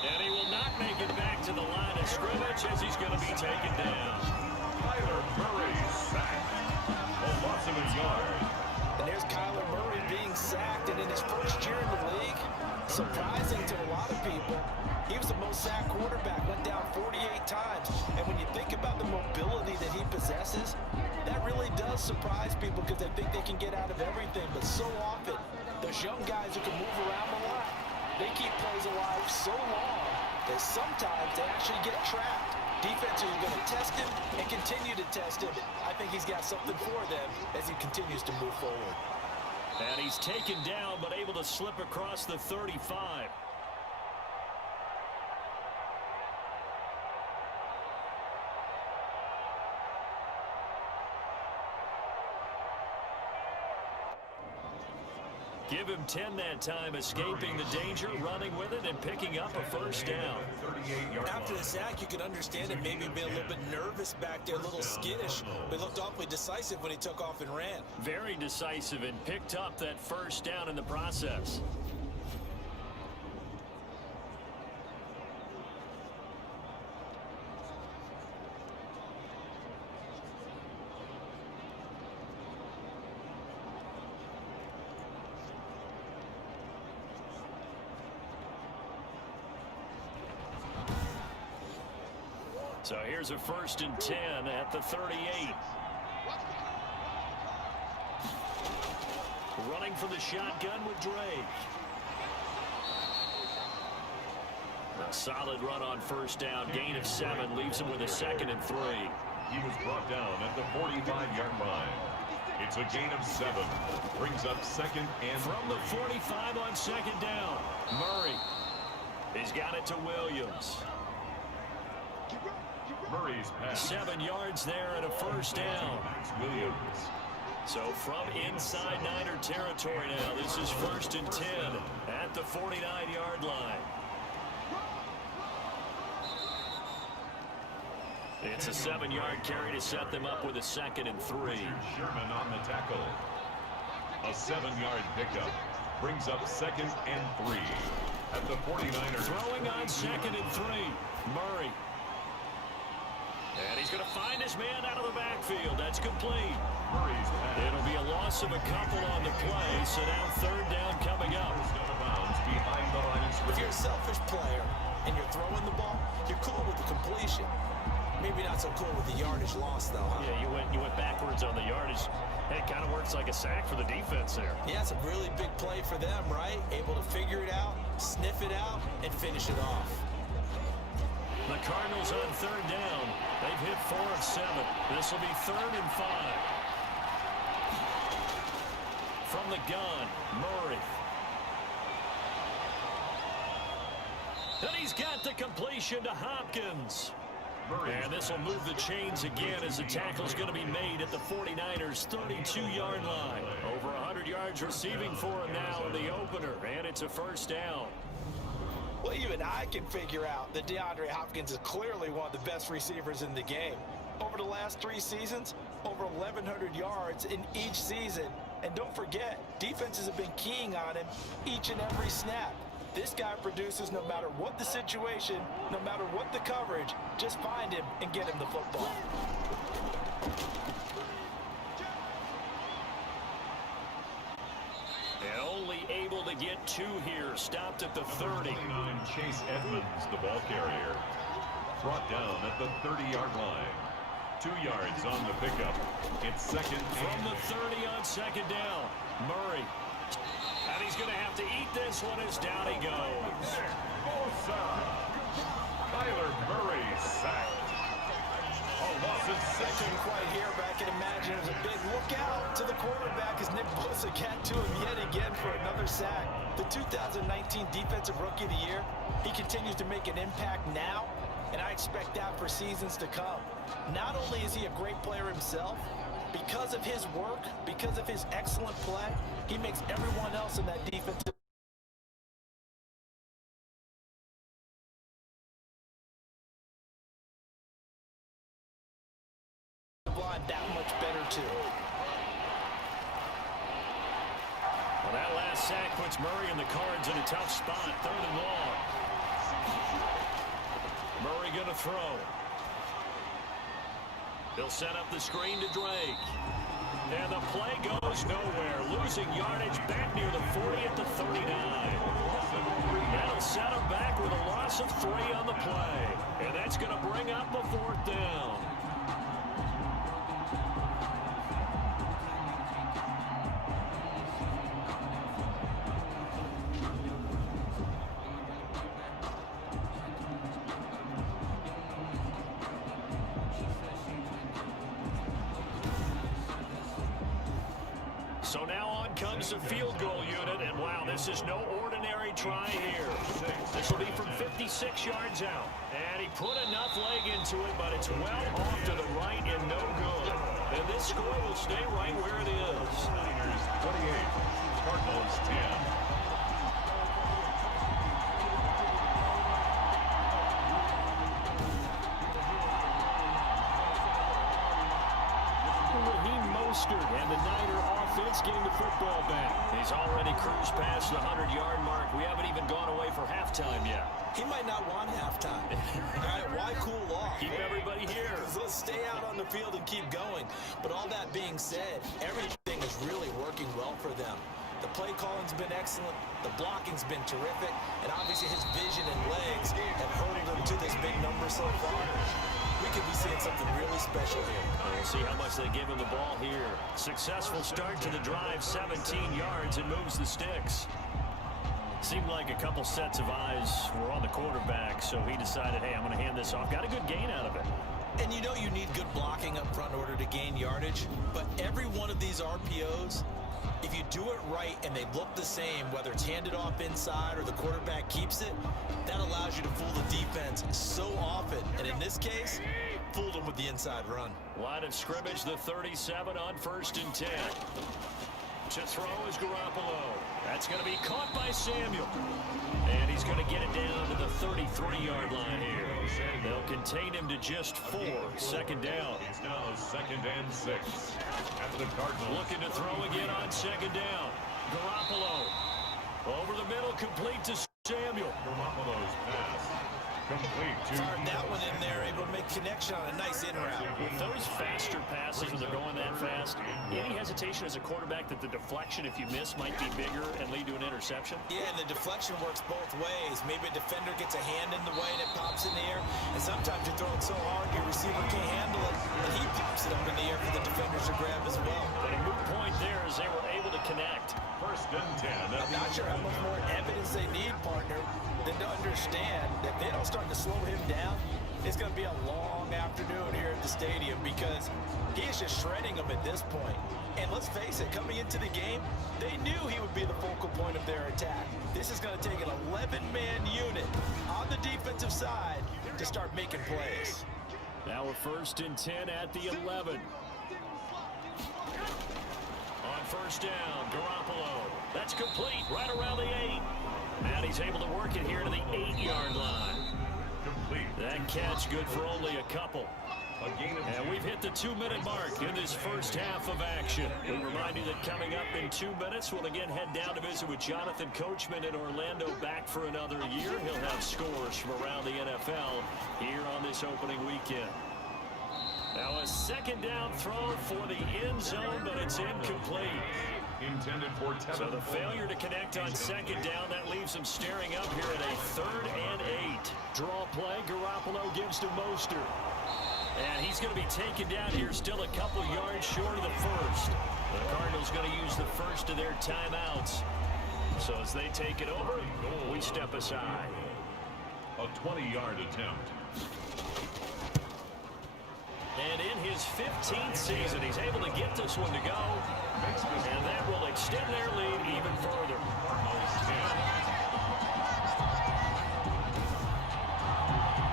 And he will not make it back to the line of scrimmage as he's going to be taken down. Kyler Murray sacked. A loss of a yard. And there's Kyler Murray being sacked, and in his first year in the league, surprising to a lot of people, he was the most sacked quarterback, went down 48 times. And when you think about the mobility that he possesses, that really does surprise people because they think they can get out of everything. But so often, those young guys who can move around a lot, they keep plays alive so long that sometimes they actually get trapped. Defenses are going to test him and continue to test him. I think he's got something for them as he continues to move forward. And he's taken down but able to slip across the 35. Give him 10 that time, escaping the danger, running with it, and picking up a first down. After the sack, you can understand it maybe being a little bit nervous back there, a little skittish, but looked awfully decisive when he took off and ran. Very decisive and picked up that first down in the process. So here's a 1st and 10 at the 38. Running for the shotgun with Drake. A solid run on first down. Gain of 7 leaves him with a 2nd and 3. He was brought down at the 45-yard line. It's a gain of 7. Brings up 2nd and from the 45 on 2nd down. Murray. He's got it to Williams. Murray's pass. 7 yards there and a first down. Williams. So from inside Niner territory now, this is 1st and 10 at the 49-yard line. It's a 7-yard carry to set them up with a 2nd and 3. Sherman on the tackle. A 7-yard pickup. Brings up 2nd and 3 at the 49ers. Throwing on 2nd and 3. Murray. And he's going to find his man out of the backfield. That's complete. Murray's pass. It'll be a loss of a couple on the play. So now 3rd down coming up. Out of bounds behind the line of If scrimmage. you're a selfish player and you're throwing the ball, you're cool with the completion. Maybe not so cool with the yardage loss, though, huh? Yeah, you went backwards on the yardage. Hey, it kind of works like a sack for the defense there. Yeah, it's a really big play for them, right? Able to figure it out, sniff it out, and finish it off. The Cardinals on 3rd down. They've hit 4 of 7. This will be 3rd and 5. From the gun, Murray. And he's got the completion to Hopkins. And this will move the chains again as the tackle's going to be made at the 49ers' 32-yard line. Over 100 yards receiving for him now in the opener, and it's a first down. Well, even I can figure out that DeAndre Hopkins is clearly one of the best receivers in the game. Over the last 3 seasons, over 1,100 yards in each season. And don't forget, defenses have been keying on him each and every snap. This guy produces no matter what the situation, no matter what the coverage. Just find him and get him the football. And only able to get 2 here. Stopped at the 30. Chase Edmonds, the ball carrier. Brought down at the 30-yard line. 2 yards on the pickup. It's 2nd From and the 30 on 2nd down. Murray. And he's going to have to eat this one as down he goes. Kyler Murray sacked. A loss of 6. I couldn't quite hear, but I can imagine it was a big look out to the quarterback as Nick Bosa got to him yet again for another sack. The 2019 Defensive Rookie of the Year, he continues to make an impact now, and I expect that for seasons to come. Not only is he a great player himself, because of his work, because of his excellent play, he makes everyone else in that defensive line that much better too. sack puts Murray and the Cards in a tough spot. 3rd and long. Murray going to throw. He'll set up the screen to Drake. And the play goes nowhere. Losing yardage back near the 40 at the 39. That'll set him back with a loss of 3 on the play. And that's going to bring up a 4th down. So now on comes the field goal unit, and wow, this is no ordinary try here. This will be from 56 yards out. And he put enough leg into it, but it's well off to the right and no good. And this score will stay right where it is. Niners 28, Cardinals 10. And the Niner offense getting the football back. He's already cruised past the 100-yard mark. We haven't even gone away for halftime yet. He might not want halftime. All right, why cool off? Keep everybody here. Let's stay out on the field and keep going. But all that being said, everything is really working well for them. The play calling's been excellent. The blocking's been terrific. And obviously his vision and legs have hurtled him to this big number so far. We could be seeing something really special here. We'll see how much they give him the ball here. Successful start to the drive, 17 yards, and moves the sticks. Seemed like a couple sets of eyes were on the quarterback, so he decided, hey, I'm going to hand this off. Got a good gain out of it. And you know you need good blocking up front in order to gain yardage, but every one of these RPOs, if you do it right and they look the same, whether it's handed off inside or the quarterback keeps it, that allows you to fool the defense so often. And in this case, fooled them with the inside run. Line of scrimmage, the 37 on 1st and 10. To throw is Garoppolo. That's going to be caught by Samuel. And he's going to get it down to the 33-yard line here. They'll contain him to just 4. 2nd down. It's now 2nd and 6. After the Cardinals. Looking to throw again on 2nd down. Garoppolo. Over the middle, complete to Samuel. Garoppolo's pass. Complete to Fired that one in there, able to make connection on a nice in route. With those faster passes when they're going that fast, any hesitation as a quarterback that the deflection, if you miss, might be bigger and lead to an interception? Yeah, and the deflection works both ways. Maybe a defender gets a hand in the way and it pops in the air, and sometimes you throw it so hard your receiver can't handle it, and he pops it up in the air for the defenders to grab as well. But a moot point there is they were able to connect. 1st and 10. I'm not sure how much more evidence they need, partner, than to understand that if they don't start to slow him down, it's going to be a long afternoon here at the stadium because he is just shredding them at this point. And let's face it, coming into the game, they knew he would be the focal point of their attack. This is going to take an 11-man unit on the defensive side to start making plays. Now a 1st and 10 at the 11. On 1st down, Garoppolo. That's complete right around the 8. And he's able to work it here to the 8-yard line. Complete. That catch good for only a couple. A gain of And we've hit the 2-minute mark in this first half of action. We remind you that coming up in 2 minutes, we'll again head down to visit with Jonathan Coachman in Orlando, back for another year. He'll have scores from around the NFL here on this opening weekend. Now a 2nd down throw for the end zone, but it's incomplete. intended for Tevin. So the failure to connect on 2nd down, that leaves him staring up here at a 3rd and 8. Draw play, Garoppolo gives to Mostert. And he's going to be taken down here, still a couple yards short of the 1st. The Cardinals going to use the 1st of their timeouts. So as they take it over, we step aside. A 20-yard attempt. And in his 15th season, he's able to get this one to go. And that will extend their lead even further.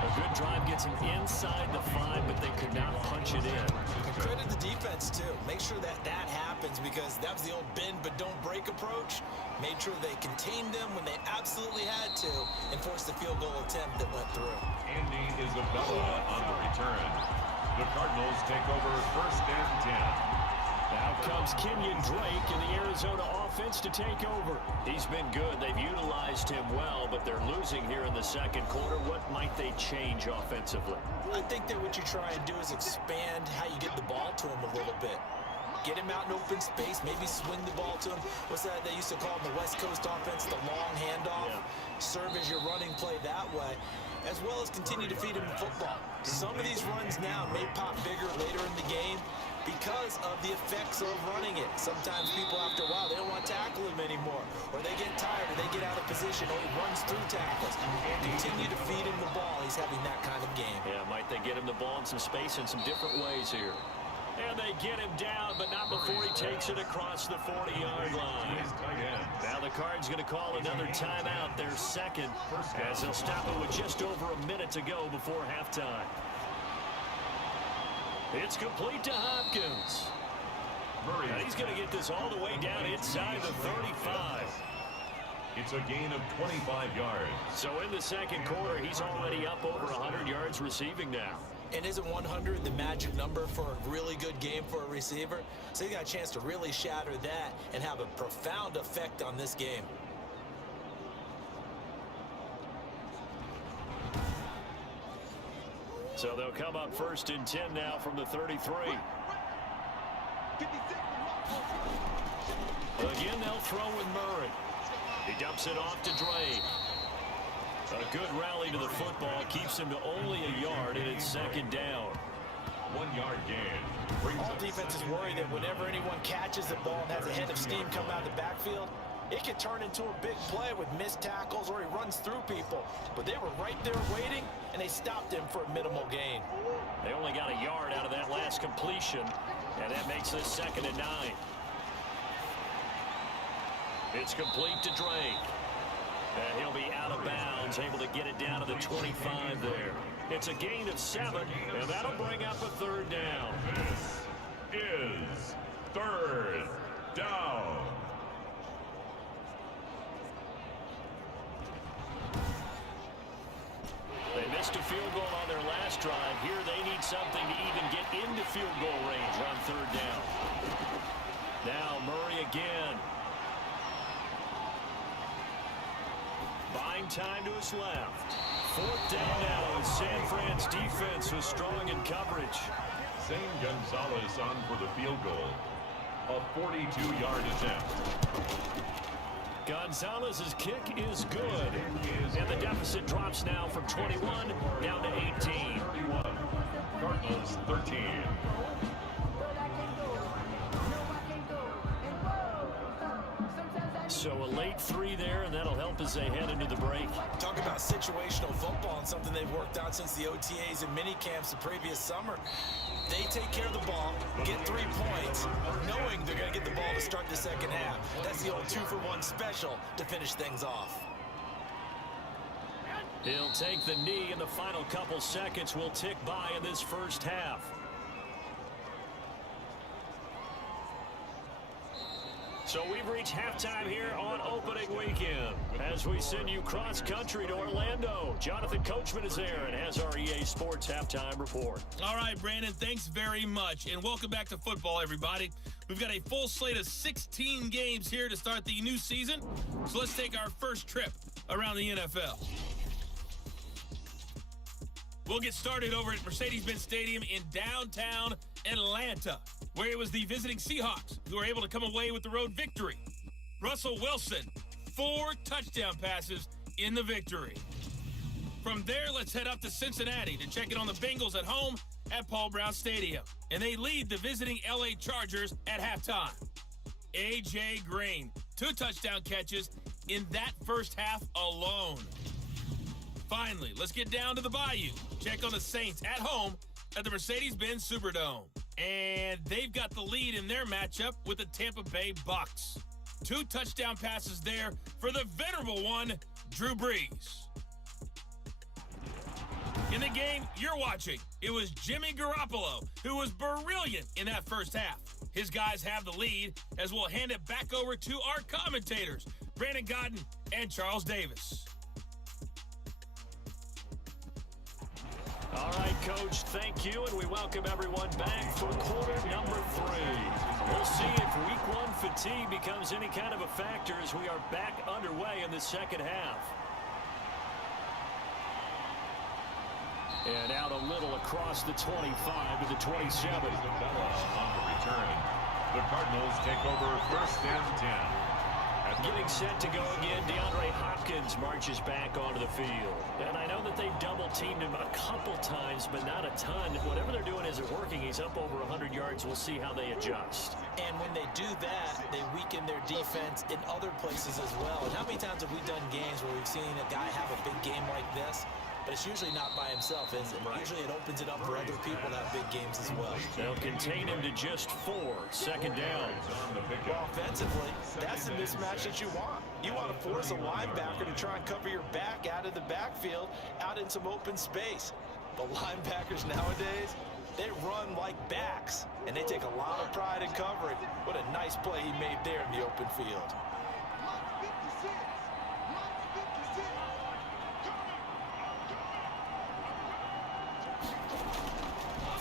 A good drive gets him inside the 5, but they could not punch it in. And credit the defense, too. Make sure that that happens, because that was the old bend but don't break approach. Made sure they contained them when they absolutely had to and forced the field goal attempt that went through. Andy Isabella on the return. The Cardinals take over 1st and 10. Out comes Kenyon Drake in the Arizona offense to take over. He's been good. They've utilized him well, but they're losing here in the second quarter. What might they change offensively? I think that what you try and do is expand how you get the ball to him a little bit. Get him out in open space, maybe swing the ball to him. What's that they used to call in the West Coast offense, the long handoff? Yeah. Serve as your running play that way, as well as continue to feed him the football. Some of these runs now may pop bigger later in the game because of the effects of running it. Sometimes people, after a while, they don't want to tackle him anymore, or they get tired, or they get out of position, or he runs through tackles. Continue to feed him the ball. He's having that kind of game. Yeah, might they get him the ball in some space in some different ways here. And they get him down, but not before he takes it across the 40-yard line. Now the Card's going to call another timeout, their second, as they'll stop it with just over a minute to go before halftime. It's complete to Hopkins. Now he's going to get this all the way down inside the 35. It's a gain of 25 yards. So in the second quarter, he's already up over 100 yards receiving now. And isn't 100 the magic number for a really good game for a receiver? So he got a chance to really shatter that and have a profound effect on this game. So they'll come up 1st and 10 now from the 33. Again, they'll throw with Murray. He dumps it off to Drake. A good rally to the football keeps him to only a yard, and it's second down. 1 yard gain. All defenses worry that whenever anyone catches the ball and has a head of steam come out of the backfield, it can turn into a big play with missed tackles or he runs through people. But they were right there waiting, and they stopped him for a minimal gain. They only got a yard out of that last completion, and that makes this 2nd and 9. It's complete to Drake. And he'll be out of bounds, able to get it down to the 25 there. It's a gain of 7, and that'll bring up a 3rd down. This is 3rd down. They missed a field goal on their last drive. Here they need something to even get into field goal range on 3rd down. Now Murray again. Buying time to his left. 4th down now as San Fran's defense was strong in coverage. Zane Gonzalez on for the field goal. A 42-yard attempt. Gonzalez's kick is good. And the deficit drops now from 21 down to 18. 31. Cardinals 13. So a late 3 there, and that'll help as they head into the break. Talk about situational football and something they've worked on since the OTAs and mini camps the previous summer. They take care of the ball, get 3 points, knowing they're going to get the ball to start the second half. That's the old 2-for-1 special to finish things off. He'll take the knee, and the final couple seconds will tick by in this first half. So we've reached halftime here on opening weekend as we send you cross-country to Orlando. Jonathan Coachman is there and has our EA Sports halftime report. All right, Brandon, thanks very much, and welcome back to football, everybody. We've got a full slate of 16 games here to start the new season, so let's take our first trip around the NFL. We'll get started over at Mercedes-Benz Stadium in downtown Atlanta, where it was the visiting Seahawks who were able to come away with the road victory. Russell Wilson, 4 touchdown passes in the victory. From there, let's head up to Cincinnati to check in on the Bengals at home at Paul Brown Stadium. And they lead the visiting LA Chargers at halftime. A.J. Green, 2 touchdown catches in that first half alone. Finally, let's get down to the Bayou. Check on the Saints at home at the Mercedes-Benz Superdome. And they've got the lead in their matchup with the Tampa Bay Bucks. 2 touchdown passes there for the venerable one, Drew Brees. In the game you're watching, it was Jimmy Garoppolo who was brilliant in that first half. His guys have the lead as we'll hand it back over to our commentators, Brandon Godden and Charles Davis. All right, Coach, thank you, and we welcome everyone back for quarter number 3. We'll see if week 1 fatigue becomes any kind of a factor as we are back underway in the second half. And out a little across the 25 to the 27. Isabella on the return. The Cardinals take over 1st and 10. Getting set to go again, DeAndre Hopkins marches back onto the field. And I know that they've double-teamed him a couple times, but not a ton. Whatever they're doing isn't working. He's up over 100 yards. We'll see how they adjust. And when they do that, they weaken their defense in other places as well. And how many times have we done games where we've seen a guy have a big game like this? But it's usually not by himself, is it? Right. Usually it opens it up for other people to have big games as well. They'll contain him to just 4. Second down. Well, offensively, that's the mismatch that you want. You want to force a linebacker to try and cover your back out of the backfield, out in some open space. But linebackers nowadays, they run like backs, and they take a lot of pride in covering. What a nice play he made there in the open field.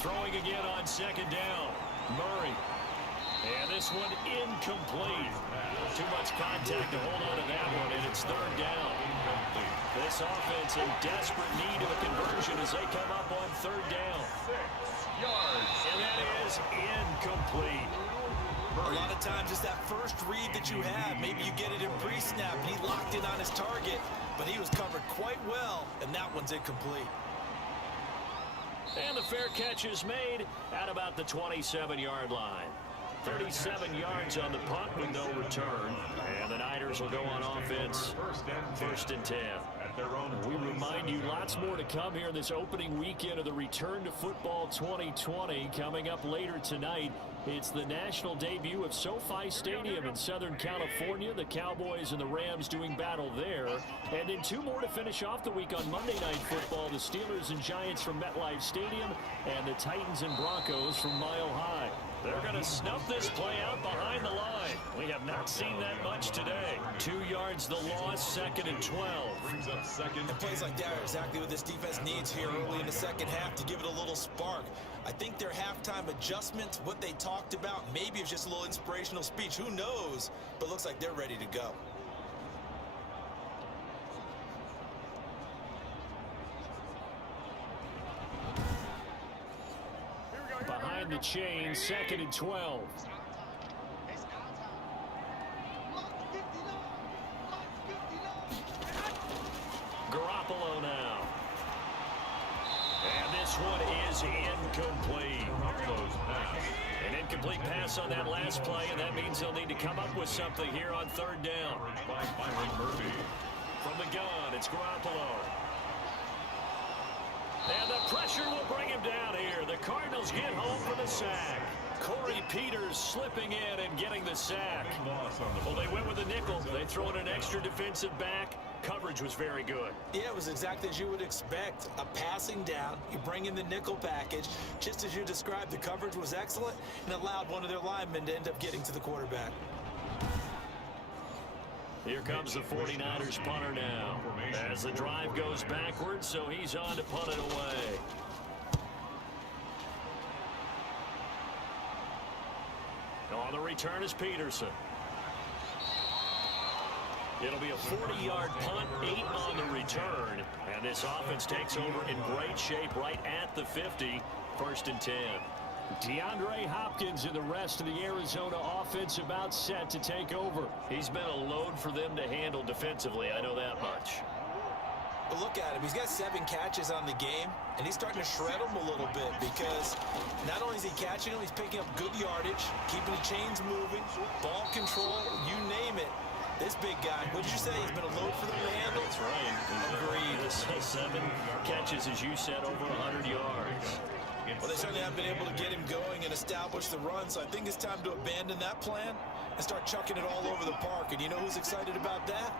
Throwing again on second down. Murray. And this one incomplete. Too much contact to hold on to that one, and it's 3rd down. This offense in desperate need of a conversion as they come up on 3rd down. 6 yards. And that is incomplete. A lot of times it's that first read that you have. Maybe you get it in pre-snap, and he locked in on his target, but he was covered quite well, and that one's incomplete. And the fair catch is made at about the 27-yard line. 37 yards on the punt with no return. And the Niners will go on offense. 1st and 10. We remind you lots more to come here in this opening weekend of the Return to Football 2020. Coming up later tonight, it's the national debut of SoFi Stadium in Southern California. The Cowboys and the Rams doing battle there. And then 2 more to finish off the week on Monday Night Football. The Steelers and Giants from MetLife Stadium and the Titans and Broncos from Mile High. They're going to snuff this play out behind the line. We have not seen that much today. 2 yards the loss, 2nd and 12. Brings up 2nd. And plays like that are exactly what this defense needs here early in the second half to give it a little spark. I think their halftime adjustments, what they talked about, maybe it's just a little inspirational speech. Who knows? But looks like they're ready to go. Behind the chain, 2nd and 12. Garoppolo now. And this one is incomplete. An incomplete pass on that last play, and that means they'll need to come up with something here on 3rd down. From the gun, it's Garoppolo. And the pressure will bring him down here. The Cardinals get home for the sack. Corey Peters slipping in and getting the sack. Well, they went with a nickel. They throw in an extra defensive back. Coverage was very good. Yeah, it was exactly as you would expect. A passing down, you bring in the nickel package. Just as you described, the coverage was excellent and allowed one of their linemen to end up getting to the quarterback. Here comes the 49ers punter now. As the drive goes backwards, so he's on to punt it away. On the return is Peterson. It'll be a 40-yard punt, 8 on the return. And this offense takes over in great shape right at the 50. 1st and 10. DeAndre Hopkins and the rest of the Arizona offense about set to take over. He's been a load for them to handle defensively, I know that much. But look at him. He's got 7 catches on the game, and he's starting to shred them a little bit because not only is he catching them, he's picking up good yardage, keeping the chains moving, ball control, you name it. This big guy, what did you say? He's been a load for them to handle? That's right. Agreed. 7 catches, as you said, over 100 yards. Well, they certainly haven't been able to get him going and establish the run, so I think it's time to abandon that plan and start chucking it all over the park. And you know who's excited about that?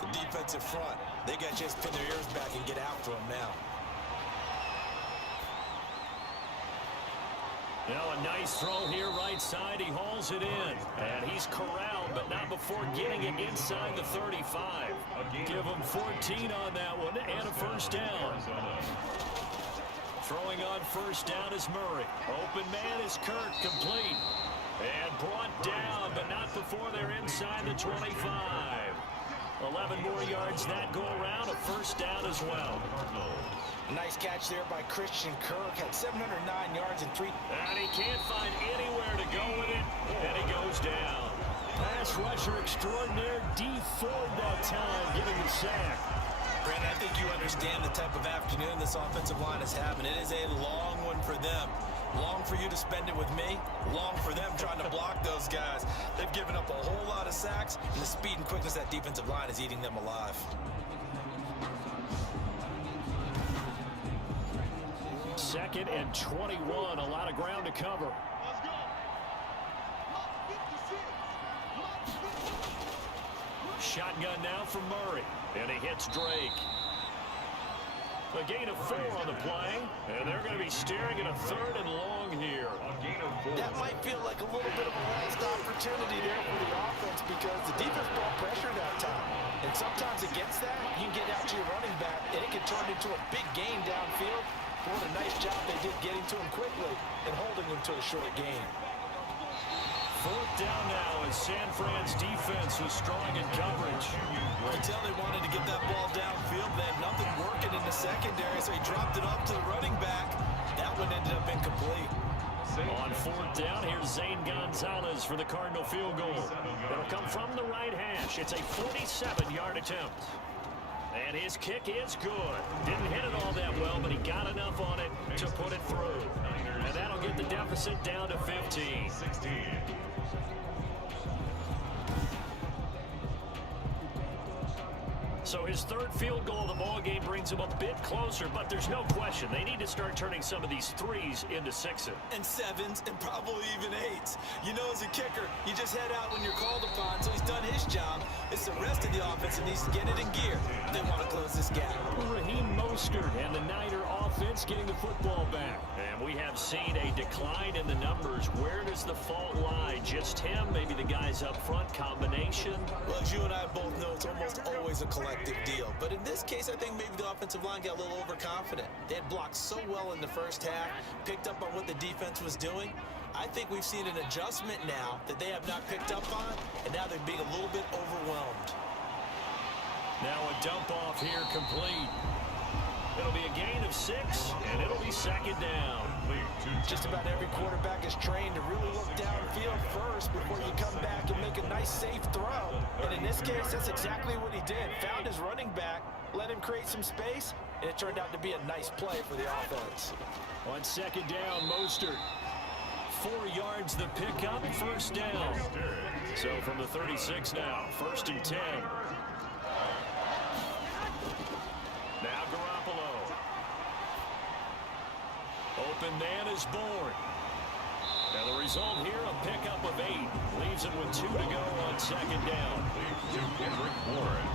The defensive front. They got a chance to pin their ears back and get after him now. Now a nice throw here right side. He hauls it in. And he's corralled, but not before getting it inside the 35. Give him 14 on that one and a 1st down. Throwing on first down is Murray. Open man is Kirk, complete. And brought down, but not before they're inside the 25. 11 more yards that go around, a first down as well. Nice catch there by Christian Kirk. Had 709 yards and 3. And he can't find anywhere to go with it, and he goes down. Pass rusher extraordinaire, D Ford that time, getting the sack. Brandon, I think you understand the type of afternoon this offensive line is having. It is a long one for them. Long for you to spend it with me. Long for them trying to block those guys. They've given up a whole lot of sacks, and the speed and quickness of that defensive line is eating them alive. Second and 21, a lot of ground to cover. Shotgun now from Murray, and he hits Drake. A gain of 4 on the play, and they're going to be staring at a third and long here. That might feel like a little bit of a lost opportunity there for the offense because the defense brought pressure that time. And sometimes against that, you can get out to your running back, and it can turn into a big gain downfield. What a nice job they did getting to him quickly and holding him to a short gain. Fourth down now as San Fran's defense was strong in coverage. You could tell they wanted to get that ball downfield. They had nothing working in the secondary, so he dropped it off to the running back. That one ended up incomplete. On fourth down, here's Zane Gonzalez for the Cardinal field goal. It'll come from the right hash. It's a 47-yard attempt. And his kick is good. Didn't hit it all that well, but he got enough on it to put it through. And that'll get the deficit down to 15. 16. So his third field goal of the ball game brings him a bit closer, but there's no question they need to start turning some of these threes into sixes. And sevens, and probably even eights. You know, as a kicker, you just head out when you're called upon, so he's done his job. It's the rest of the offense that needs to get it in gear. They want to close this gap. Raheem Mostert and the Niner offense getting the football back. And we have seen a decline in the numbers. Where does the fault lie? Just him? Maybe the guys up front? Combination? Well, as you and I both know, it's almost always a collective deal. But in this case, I think maybe the offensive line got a little overconfident. They had blocked so well in the first half, picked up on what the defense was doing. I think we've seen an adjustment now that they have not picked up on, and now they're being a little bit overwhelmed. Now a dump off here complete. It'll be a gain of 6, and it'll be second down. Just about every quarterback is trained to really look downfield first before you come back and make a nice, safe throw. And in this case, that's exactly what he did. Found his running back, let him create some space, and it turned out to be a nice play for the offense. On second down, Mostert. 4 yards the pickup, first down. So from the 36 now, 1st and 10. Now Garoppolo. Open man is born. And the result here, a pickup of 8. Leaves it with 2 to go on second down. To Kendrick Warren.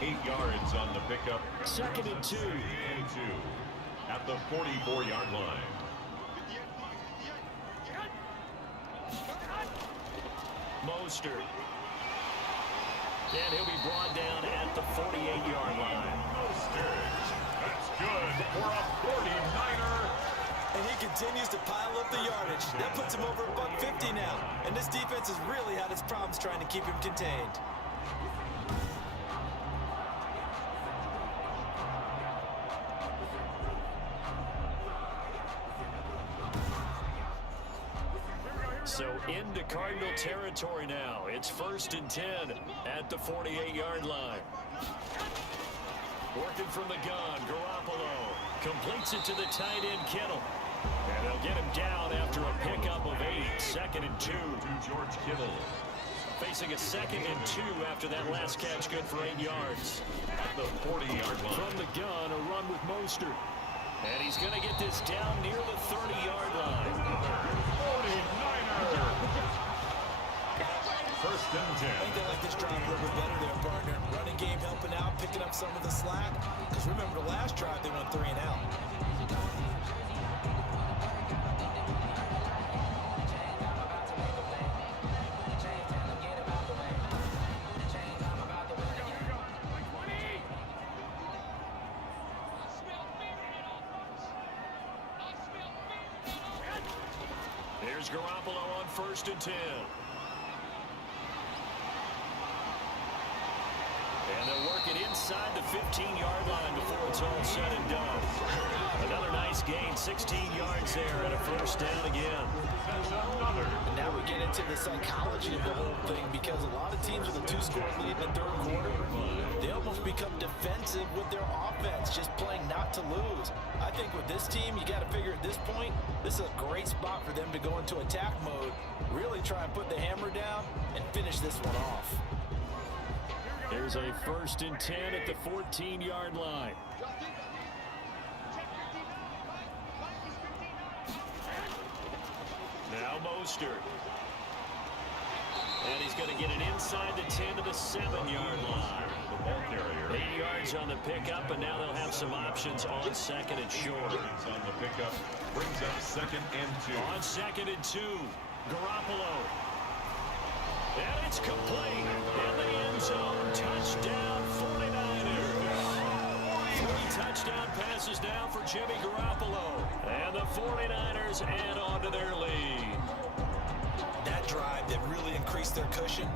8 yards on the pickup. 2nd and 2. At the 44-yard line. Mostert. And he'll be brought down at the 48-yard line. Mostert. That's good for a 49er. And he continues to pile up the yardage. That puts him over $150 now. And this defense has really had its problems trying to keep him contained. So into Cardinal territory now. It's 1st and 10 at the 48-yard line. Working from the gun, Garoppolo completes it to the tight end, Kittle. And they'll get him down after a pickup of 8. 2nd and 2. To George Kittle. Facing a 2nd and 2 after that last catch, good for 8 yards. At the 40-yard line. From the gun, a run with Mostert. And he's going to get this down near the 30-yard line. 49er. 1st and 10. I think they like this drive a little bit better there, partner. Running game helping out, picking up some of the slack. Because remember, the last drive, they went 3 and out. Here's Garoppolo on 1st and 10. And they'll work it inside the 15-yard line before it's all said and done. Another nice gain, 16 yards there, and a 1st down again. And now we get into the psychology of the whole thing, because a lot of teams with a 2-score lead in the 3rd quarter, they almost become defensive with their offense, just playing not to lose. I think with this team, you got to figure at this point, this is a great spot for them to go into attack mode, really try and put the hammer down and finish this one off. Here's a 1st and 10 at the 14-yard line. Now Mostert. And he's going to get it inside the 10 to the 7-yard line. The ball carrier. 8 yards on the pickup, and now they'll have some options on 2nd and short. On the pickup brings up 2nd and 2. On 2nd and 2, Garoppolo. And it's complete in the end zone. Touchdown, 49ers. 3 touchdown passes now for Jimmy Garoppolo. And the 49ers add on to their lead. That drive that really increased their cushion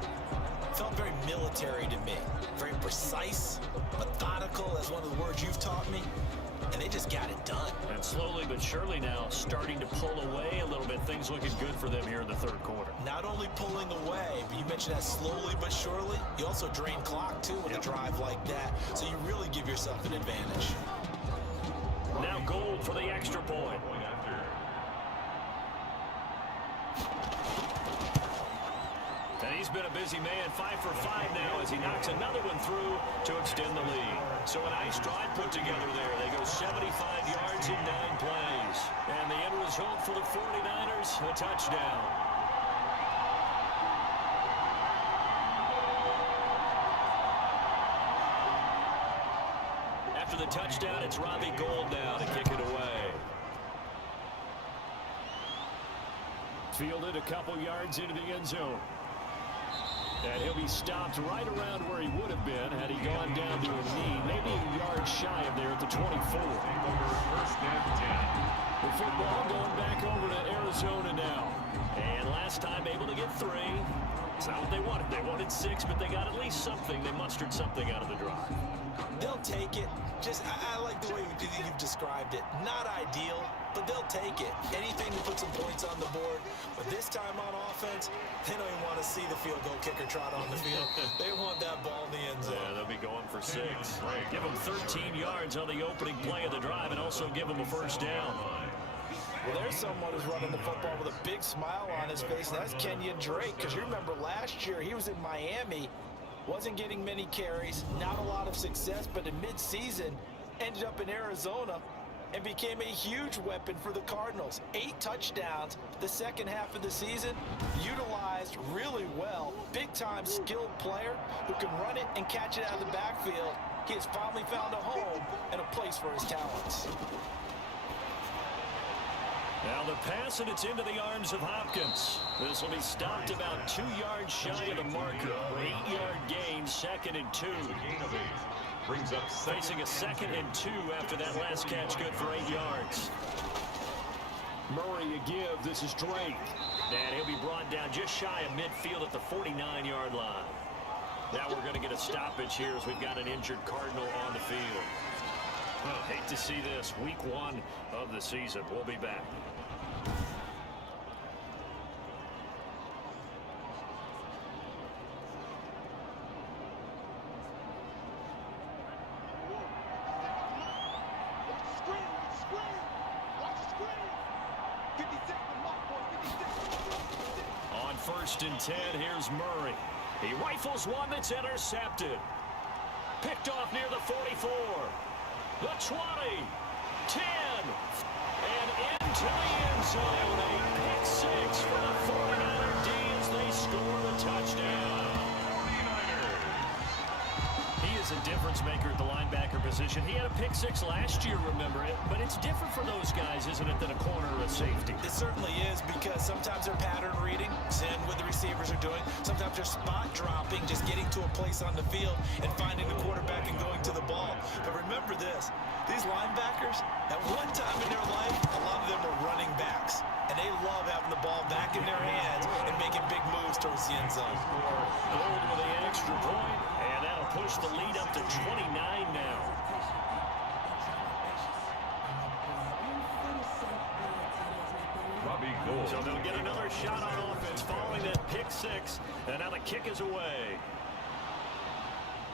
felt very military to me. Very precise, methodical, as one of the words you've taught me. And they just got it done. And slowly but surely now starting to pull away a little bit. Things looking good for them here in the 3rd quarter. Not only pulling away, but you mentioned that slowly but surely. You also drain clock, too, with a drive like that. So you really give yourself an advantage. Now Gold for the extra point. And he's been a busy man, 5 for 5 now as he knocks another one through to extend the lead. So a nice drive put together there. They go 75 yards in 9 plays. And the end result for the 49ers, a touchdown. After the touchdown, it's Robbie Gould now to kick it away. Fielded a couple yards into the end zone. And he'll be stopped right around where he would have been had he gone down to a knee, maybe a yard shy of there at the 24. 1st and 10. The football going back over to Arizona now. And last time able to get 3. It's not what they wanted. They wanted 6, but they got at least something. They mustered something out of the drive. They'll take it. I like the way you've described it. Not ideal, but they'll take it. Anything to put some points on the board. But this time on offense, they don't even want to see the field goal kicker trot on the field. They want that ball in the end zone. Yeah, they'll be going for 6. Give them 13 yards on the opening play of the drive and also give them a 1st down. Well, there's someone who's running the football with a big smile on his face, and that's Kenyon Drake. Because you remember last year he was in Miami. Wasn't getting many carries, not a lot of success, but in mid-season ended up in Arizona and became a huge weapon for the Cardinals. 8 touchdowns the second half of the season, utilized really well. Big-time skilled player who can run it and catch it out of the backfield. He has finally found a home and a place for his talents. Now the pass, and it's into the arms of Hopkins. This will be stopped about 2 yards shy of the marker. 8-yard gain, 2nd and 2. Gain of 8. Brings up Facing a 2nd and 2 after that last catch, good for 8 yards. Murray a give. This is Drake. And he'll be brought down just shy of midfield at the 49-yard line. Now we're going to get a stoppage here as we've got an injured Cardinal on the field. Well, hate to see this. Week 1 of the season. We'll be back. On 1st and 10, here's Murray. He rifles one that's intercepted. Picked off near the 44. The 20. 10. And into the end zone. A pick 6 for the 49er D as they score the touchdown. 49ers. He is a difference maker at the linebacker position. He had a pick 6 last year, remember it. But it's different for those guys, isn't it, than a corner or a safety? It certainly is, because sometimes they're pattern reading, seeing what the receivers are doing. Sometimes they're spot dropping, just getting to a place on the field and finding the quarterback and going to the ball. But remember this, these linebackers, at one time in their life, a lot of them were running backs. and they love having the ball back in their hands and making big moves towards the end zone. Gold with the extra point, and that'll push the lead up to 29 now. So they'll get another shot on offense following that pick six, and now the kick is away.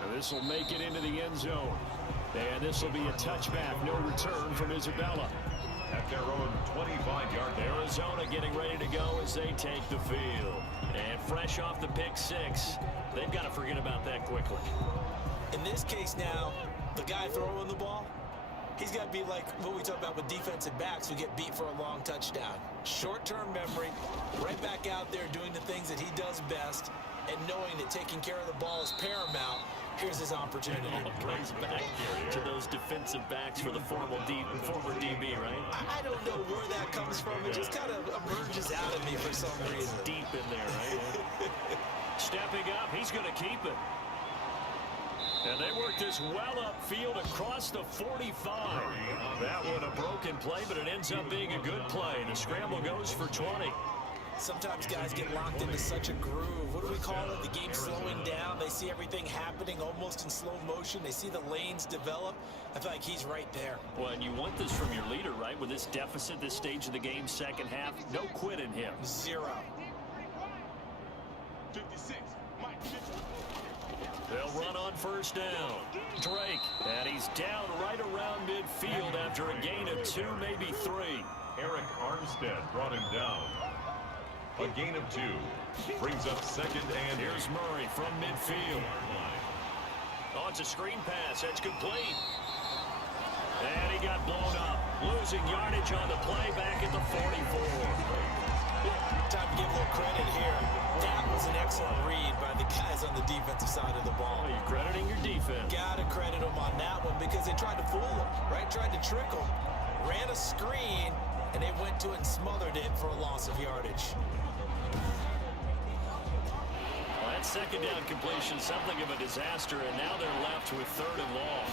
And this will make it into the end zone. And this will be a touchback, no return from Isabella. At their own 25-yard line. Arizona getting ready to go as they take the field. And fresh off the pick six, they've got to forget about that quickly. In this case now, the guy throwing the ball, he's got to be like what we talk about with defensive backs who get beat for a long touchdown. Short-term memory, right back out there doing the things that he does best, and knowing that taking care of the ball is paramount. Here's his opportunity. Brings back to those defensive backs for the former DB, right? I don't know where that comes from. It just kind of emerges out of me for some reason. Deep in there, right? Stepping up, he's going to keep it. And they work this well upfield across the 45. That one a broken play, but it ends up being a good play. The scramble goes for 20. Sometimes guys get locked into such a groove. What do we call it? The game slowing down. They see everything happening almost in slow motion. They see the lanes develop. I feel like he's right there. Well, and you want this from your leader, right? With this deficit, this stage of the game, second half, no quit in him. 0. 56. Mike 50. They'll run on first down. Drake, and he's down right around midfield after a gain of 2, maybe 3. Eric Armstead brought him down. A gain of 2. Brings up second and here's Murray from midfield. Oh, it's a screen pass. That's complete. And he got blown up. Losing yardage on the play back at the 44. Time to give a little credit here. That was an excellent read by the guys on the defensive side of the ball. Oh, you're crediting your defense. Gotta credit them on that one because they tried to fool them, right? Tried to trick them. Ran a screen, and they went to it and smothered it for a loss of yardage. Well, that second down completion, something of a disaster, and now they're left with third and long.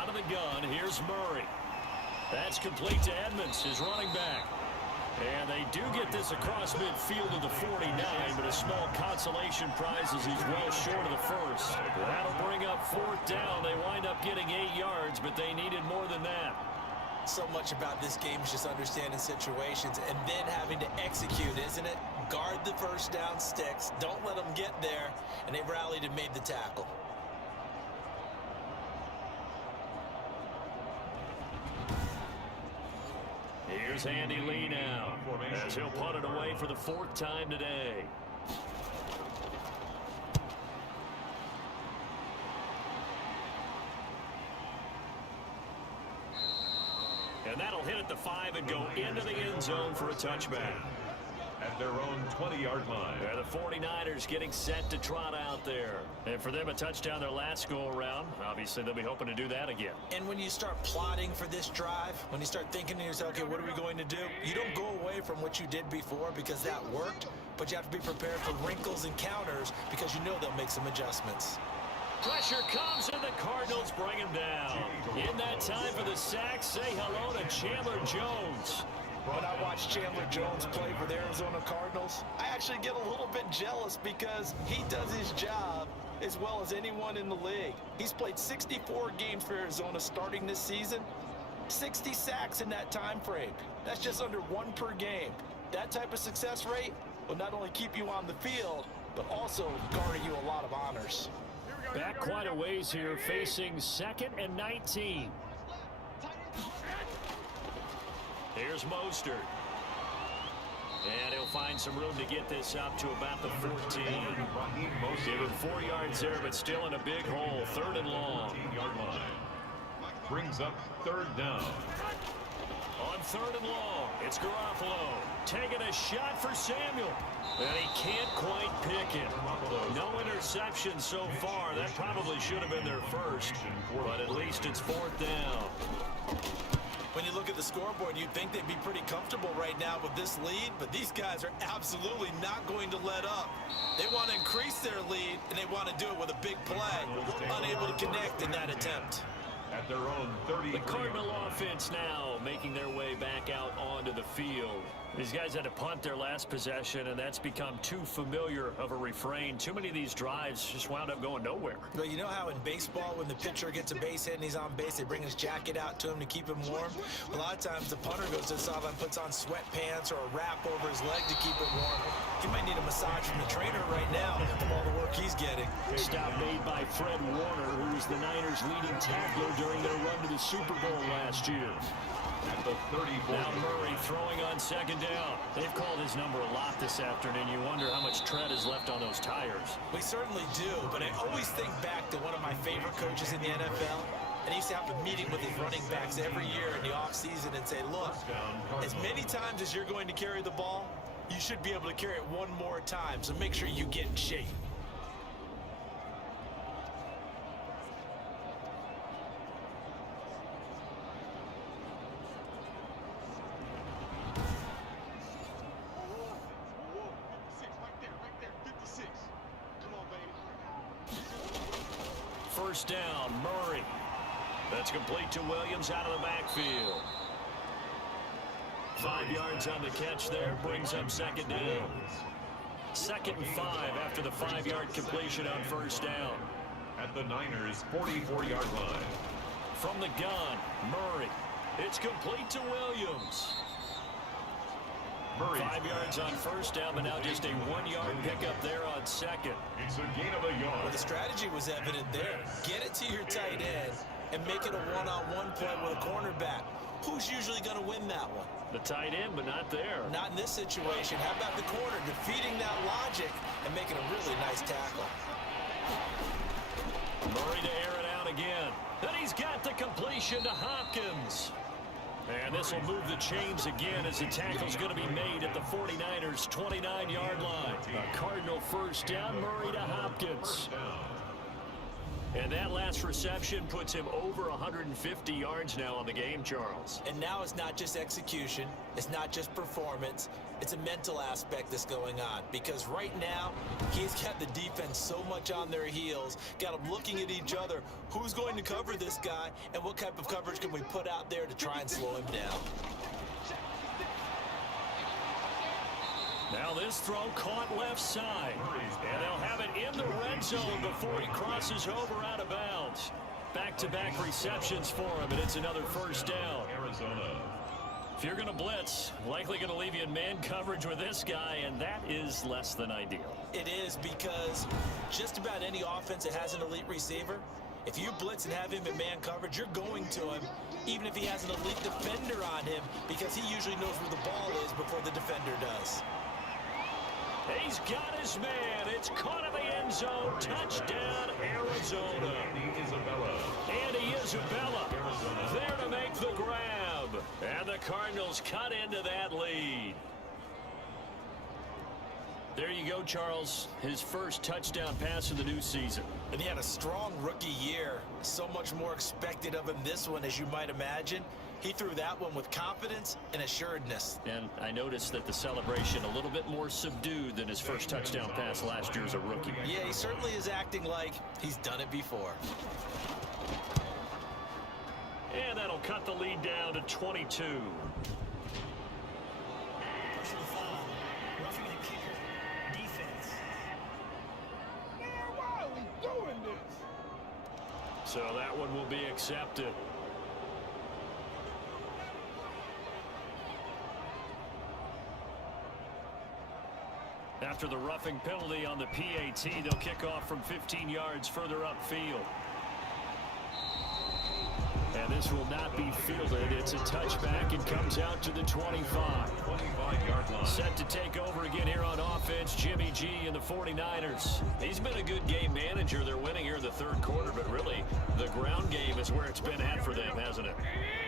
Out of the gun, here's Murray. That's complete to Edmonds, his running back. And they do get this across midfield to the 49, but a small consolation prize as he's well short of the first. That'll bring up fourth down. They wind up getting 8 yards, but they needed more than that. So much about this game is just understanding situations and then having to execute, isn't it? Guard the first down sticks. Don't let them get there. And they rallied and made the tackle. Here's Andy Lee now, as he'll punt it away for the 4th time today. And that'll hit at the 5 and go into the end zone for a touchback. At their own 20-yard line. Yeah, the 49ers getting set to trot out there. And for them, a touchdown their last go-around. Obviously, they'll be hoping to do that again. And when you start plotting for this drive, when you start thinking to yourself, okay, what are we going to do? You don't go away from what you did before because that worked, but you have to be prepared for wrinkles and counters because you know they'll make some adjustments. Pressure comes, and the Cardinals bring him down. In that time for the sack, say hello to Chandler Jones. When I watch Chandler Jones play for the Arizona Cardinals, I actually get a little bit jealous because he does his job as well as anyone in the league. He's played 64 games for Arizona starting this season, 60 sacks in that time frame. That's just under 1 per game. That type of success rate will not only keep you on the field, but also garner you a lot of honors. Back quite a ways here, facing 2nd and 19. Here's Mostert. And he'll find some room to get this up to about the 14. Give him 4 yards there, but still in a big hole. 3rd and long. 14-yard line. Brings up 3rd down. On 3rd and long, it's Garoppolo taking a shot for Samuel. And he can't quite pick it. No interception so far. That probably should have been their first. But at least it's 4th down. When you look at the scoreboard, you'd think they'd be pretty comfortable right now with this lead, but these guys are absolutely not going to let up. They want to increase their lead, and they want to do it with a big play. Unable to connect in that attempt. at their own 30. The Cardinal offense now making their way back out onto the field. These guys had to punt their last possession, and that's become too familiar of a refrain. Too many of these drives just wound up going nowhere. But you know how in baseball, when the pitcher gets a base hit and he's on base, they bring his jacket out to him to keep him warm? A lot of times the punter goes to the sideline, puts on sweatpants or a wrap over his leg to keep it warm. He might need a massage from the trainer right now from all the work he's getting. Stop made by Fred Warner, who was the Niners' leading tackler during their run to the Super Bowl last year. At the 34. Now Murray throwing on second down. They've called his number a lot this afternoon. You wonder how much tread is left on those tires. We certainly do, but I always think back to one of my favorite coaches in the NFL. And he used to have a meeting with his running backs every year in the offseason and say, look, as many times as you're going to carry the ball, you should be able to carry it one more time, so make sure you get in shape. First down, Murray. That's complete to Williams out of the backfield. 5 yards on the catch there, brings up second down. 2nd and 5 after the 5-yard completion on first down. At the Niners' 44-yard line. From the gun, Murray. It's complete to Williams. Murray. 5 yards on first down, but now just a 1-yard pickup there on second. It's a gain of a yard. Well, the strategy was evident there. Get it to your tight end and make it a one-on-one play with a cornerback. Who's usually going to win that one? The tight end, but not there. Not in this situation. How about the corner defeating that logic and making a really nice tackle? Murray to air it out again. Then he's got the completion to Hopkins. And this will move the chains again as the tackle's going to be made at the 49ers' 29-yard line. A Cardinal first down, Murray to Hopkins. And that last reception puts him over 150 yards now on the game, Charles. And now it's not just execution. It's not just performance. It's a mental aspect that's going on. Because right now, he's got the defense so much on their heels, got them looking at each other. Who's going to cover this guy, and what type of coverage can we put out there to try and slow him down? Now this throw caught left side. And they'll have it in the red zone before he crosses over out of bounds. Back-to-back receptions for him, and it's another first down. Arizona. If you're going to blitz, likely going to leave you in man coverage with this guy, and that is less than ideal. It is, because just about any offense that has an elite receiver, if you blitz and have him in man coverage, you're going to him, even if he has an elite defender on him, because he usually knows where the ball is before the defender does. He's got his man. It's caught in the end zone. Touchdown, Arizona. Andy Isabella there to make the grab. And the Cardinals cut into that lead. There you go, Charles. His first touchdown pass of the new season. And he had a strong rookie year. So much more expected of him this one, as you might imagine. He threw that one with confidence and assuredness. And I noticed that the celebration a little bit more subdued than his first touchdown pass last year as a rookie. Yeah, he certainly is acting like he's done it before. And that'll cut the lead down to 22. Personal foul. Roughing the kicker. Defense. Man, why are we doing this? So that one will be accepted. After the roughing penalty on the PAT, they'll kick off from 15 yards further upfield. And this will not be fielded. It's a touchback and comes out to the 25. 25-yard line. Set to take over again here on offense, Jimmy G and the 49ers. He's been a good game manager. They're winning here in the third quarter, but really the ground game is where it's been at for them, hasn't it?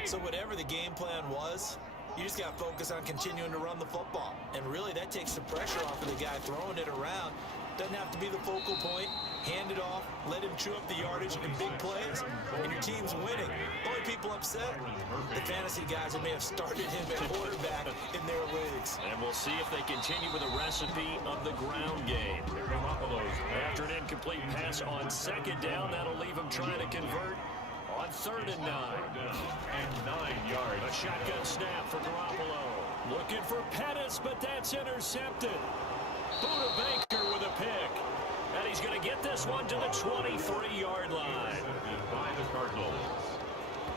So whatever the game plan was, you just got to focus on continuing to run the football. And really, that takes the pressure off of the guy throwing it around. Doesn't have to be the focal point. Hand it off, let him chew up the yardage in big plays, and your team's winning. Only people upset, the fantasy guys that may have started him at quarterback in their leagues. And we'll see if they continue with a recipe of the ground game. After an incomplete pass on second down, that'll leave him trying to convert on 3rd and 9. And 9 yards. A shotgun snap for Garoppolo. Looking for Pettis, but that's intercepted. Buda Baker with a pick. And he's going to get this one to the 23-yard line. By the Cardinals.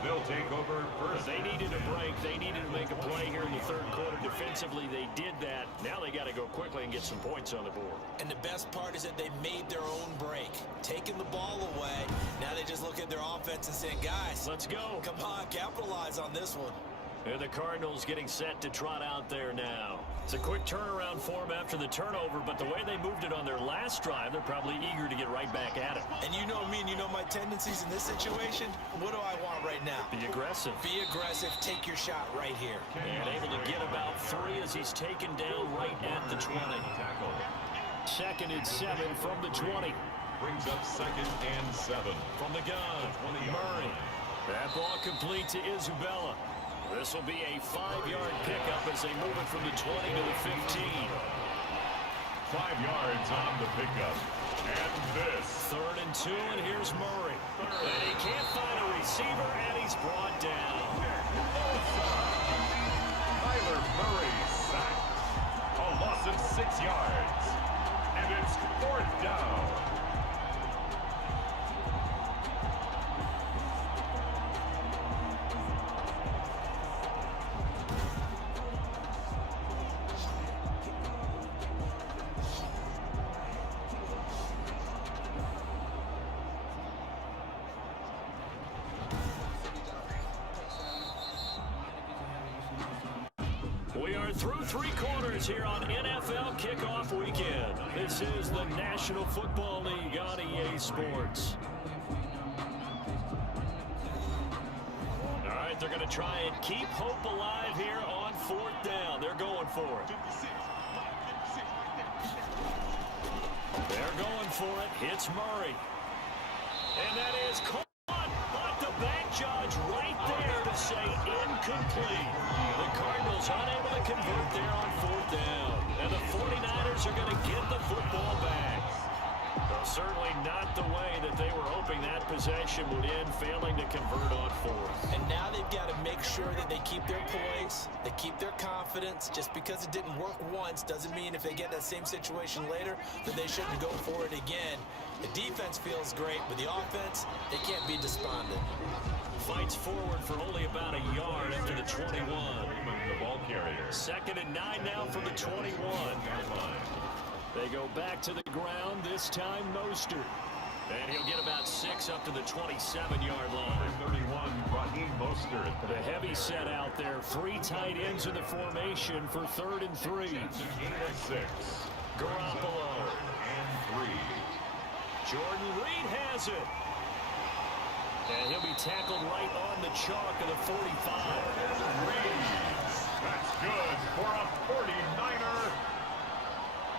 They'll take over first. They needed a break. They needed to make a play here in the 3rd quarter. Defensively, they did that. Now they got to go quickly and get some points on the board. And the best part is that they made their own break. Taking the ball away. Now they just look at their offense and saying, guys, let's go. Come on, capitalize on this one. And the Cardinals getting set to trot out there now. It's a quick turnaround for them after the turnover, but the way they moved it on their last drive, they're probably eager to get right back at it. And you know me and you know my tendencies in this situation. What do I want right now? Be aggressive. Be aggressive. Take your shot right here. And able to get about 3 as he's taken down right at the 20. 2nd and 7 from the 20. Brings up 2nd and 7. From the gun, Murray. That ball complete to Isabella. This will be a 5-yard pickup as they move it from the 20 to the 15. 5 yards on the pickup. And this. 3rd and 2, and here's Murray. And he can't find a receiver, and he's brought down. Kyler Murray sacked. A loss of 6 yards. And it's 4th down. We are through 3 quarters here on NFL Kickoff Weekend. This is the National Football League on EA Sports. All right, they're going to try and keep hope alive here on 4th down. They're going for it. They're going for it. Hits Murray. And that is caught. But the back judge right there to say incomplete. The Cardinals unable to convert there on 4th down. And the 49ers are going to get the football back. Well, certainly not the way that they were hoping that possession would end, failing to convert on 4th. And now they've got to make sure that they keep their poise, they keep their confidence. Just because it didn't work once doesn't mean if they get that same situation later that they shouldn't go for it again. The defense feels great, but the offense, they can't be despondent. Fights forward for only about a yard after the 21. The ball carrier. 2nd and 9 now from the 21. They go back to the ground, this time Mostert. And he'll get about 6 up to the 27-yard line. 31, Raheem Mostert. The heavy set out there. 3 tight ends in the formation for 3rd and 3. 6. Garoppolo. And 3. Jordan Reed has it. And he'll be tackled right on the chalk of the 45. Reed. That's good for a 49er.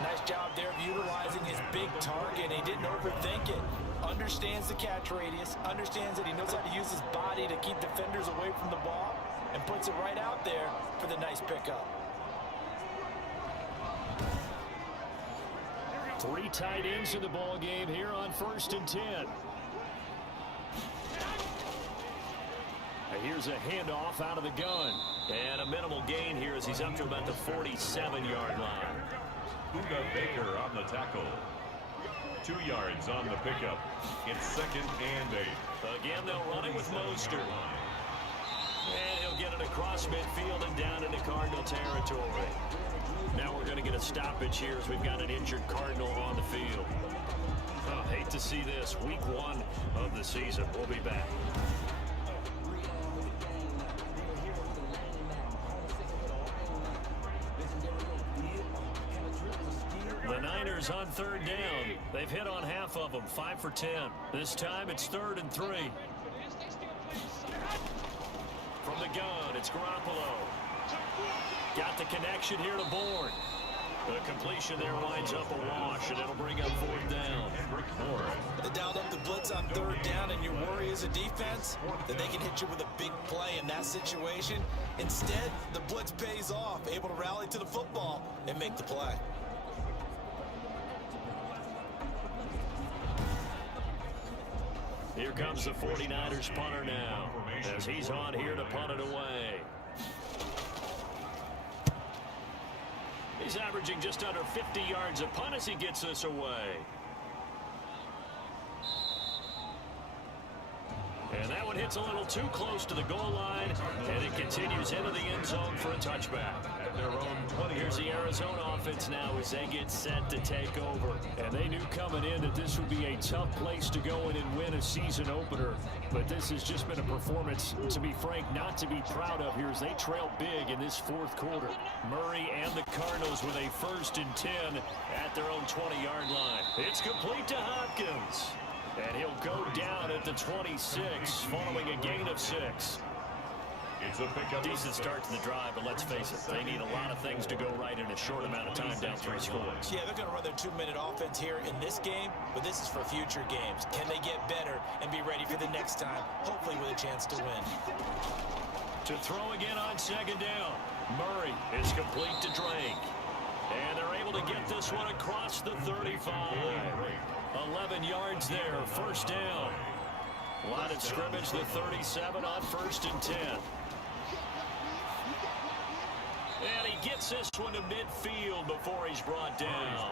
Nice job there of utilizing his big target. He didn't overthink it. Understands the catch radius. Understands that he knows how to use his body to keep defenders away from the ball. And puts it right out there for the nice pickup. 3 tight ends in the ball game here on 1st and 10. Here's a handoff out of the gun. And a minimal gain here as he's up to about the 47-yard line. Buda Baker on the tackle. 2 yards on the pickup. It's 2nd and 8. Again, they'll run it with Mostert. And he'll get it across midfield and down into Cardinal territory. Now we're going to get a stoppage here as we've got an injured Cardinal on the field. Oh, hate to see this. Week 1 of the season. We'll be back. The Niners on 3rd down. They've hit on half of them, 5 for 10. This time it's 3rd and 3. From the gun, it's Garoppolo. Got the connection here to Bourne. The completion there winds up a wash, and it'll bring up 4th down. They dialed up the blitz on 3rd down, and your worry as a defense that they can hit you with a big play in that situation. Instead, the blitz pays off, able to rally to the football and make the play. Here comes the 49ers punter now, as he's on here to punt it away. He's averaging just under 50 yards a punt as he gets this away. And that one hits a little too close to the goal line, and it continues into the end zone for a touchback. Their own 20. Here's the Arizona offense now as they get set to take over. And they knew coming in that this would be a tough place to go in and win a season opener. But this has just been a performance, to be frank, not to be proud of here as they trail big in this fourth quarter. Murray and the Cardinals with a 1st and 10 at their own 20-yard line. It's complete to Hopkins. And he'll go down at the 26 following a gain of 6. It's a pickup. Decent start to the drive, but let's face it, they need a lot of things to go right in a short amount of time down 3 scores. Yeah, they're going to run their 2-minute offense here in this game, but this is for future games. Can they get better and be ready for the next time, hopefully with a chance to win? To throw again on 2nd down. Murray is complete to Drake. And they're able to get this one across the 35. 11 yards there, 1st down. Line of scrimmage, the 37 on 1st and 10. And he gets this one to midfield before he's brought down.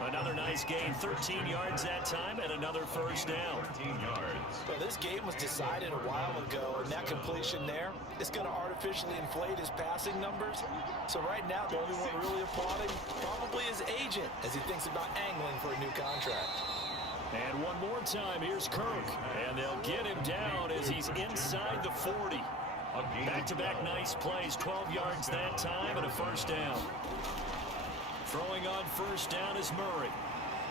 Another nice gain, 13 yards that time, and another 1st down. 13 yards. Well, this game was decided a while ago, and that completion there is going to artificially inflate his passing numbers. So right now, the only one really applauding probably his agent as he thinks about angling for a new contract. And one more time, here's Kirk. And they'll get him down as he's inside the 40. Back-to-back nice plays, 12 yards that time and a 1st down. Throwing on 1st down is Murray.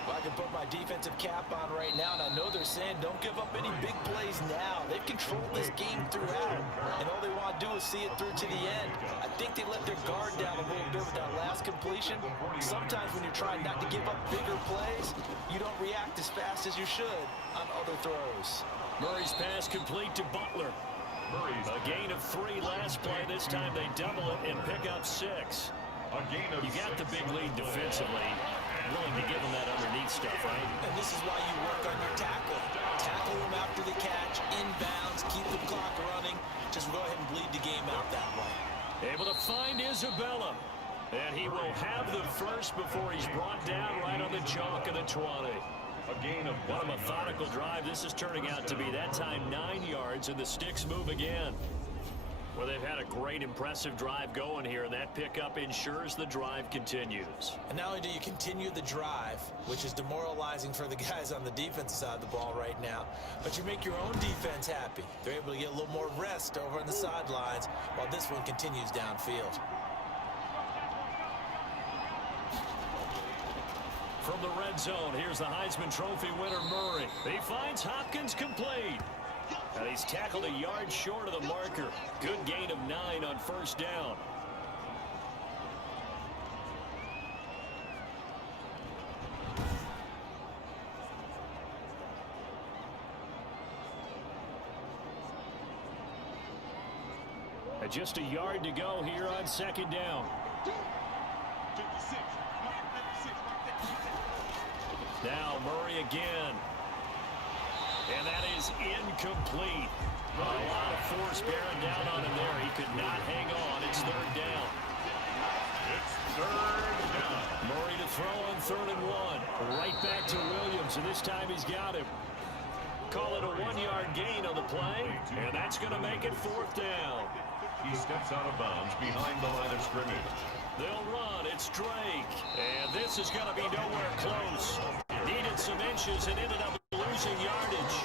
Well, I can put my defensive cap on right now, and I know they're saying don't give up any big plays now. They've controlled this game throughout, and all they want to do is see it through to the end. I think they let their guard down a little bit with that last completion. Sometimes when you're trying not to give up bigger plays, you don't react as fast as you should on other throws. Murray's pass complete to Butler. A gain of 3 last play. This time they double it and pick up 6. You got the big lead defensively. Willing to give him that underneath stuff, right? And this is why you work on your tackle. Tackle him after the catch, inbounds, keep the clock running. Just go ahead and bleed the game out that way. Able to find Isabella. And he will have the 1st before he's brought down right on the chalk of the 20. A gain of what a methodical drive this is turning out to be. That time 9 yards, and the sticks move again. Well, they've had a great, impressive drive going here, and that pickup ensures the drive continues. And not only do you continue the drive, which is demoralizing for the guys on the defensive side of the ball right now, but you make your own defense happy. They're able to get a little more rest over on the sidelines while this one continues downfield. From the red zone, here's the Heisman Trophy winner, Murray. He finds Hopkins complete. And he's tackled a yard short of the marker. Good gain of 9 on 1st down. And just a yard to go here on 2nd down. Now Murray again. And that is incomplete. A lot of force bearing down on him there. He could not hang on. It's 3rd down. It's 3rd down. Murray to throw on 3rd and 1. Right back to Williams, and this time he's got him. Call it a 1-yard gain on the play, and that's going to make it 4th down. He steps out of bounds behind the line of scrimmage. They'll run. It's Drake. And this is going to be nowhere close. Needed some inches and ended up losing yardage.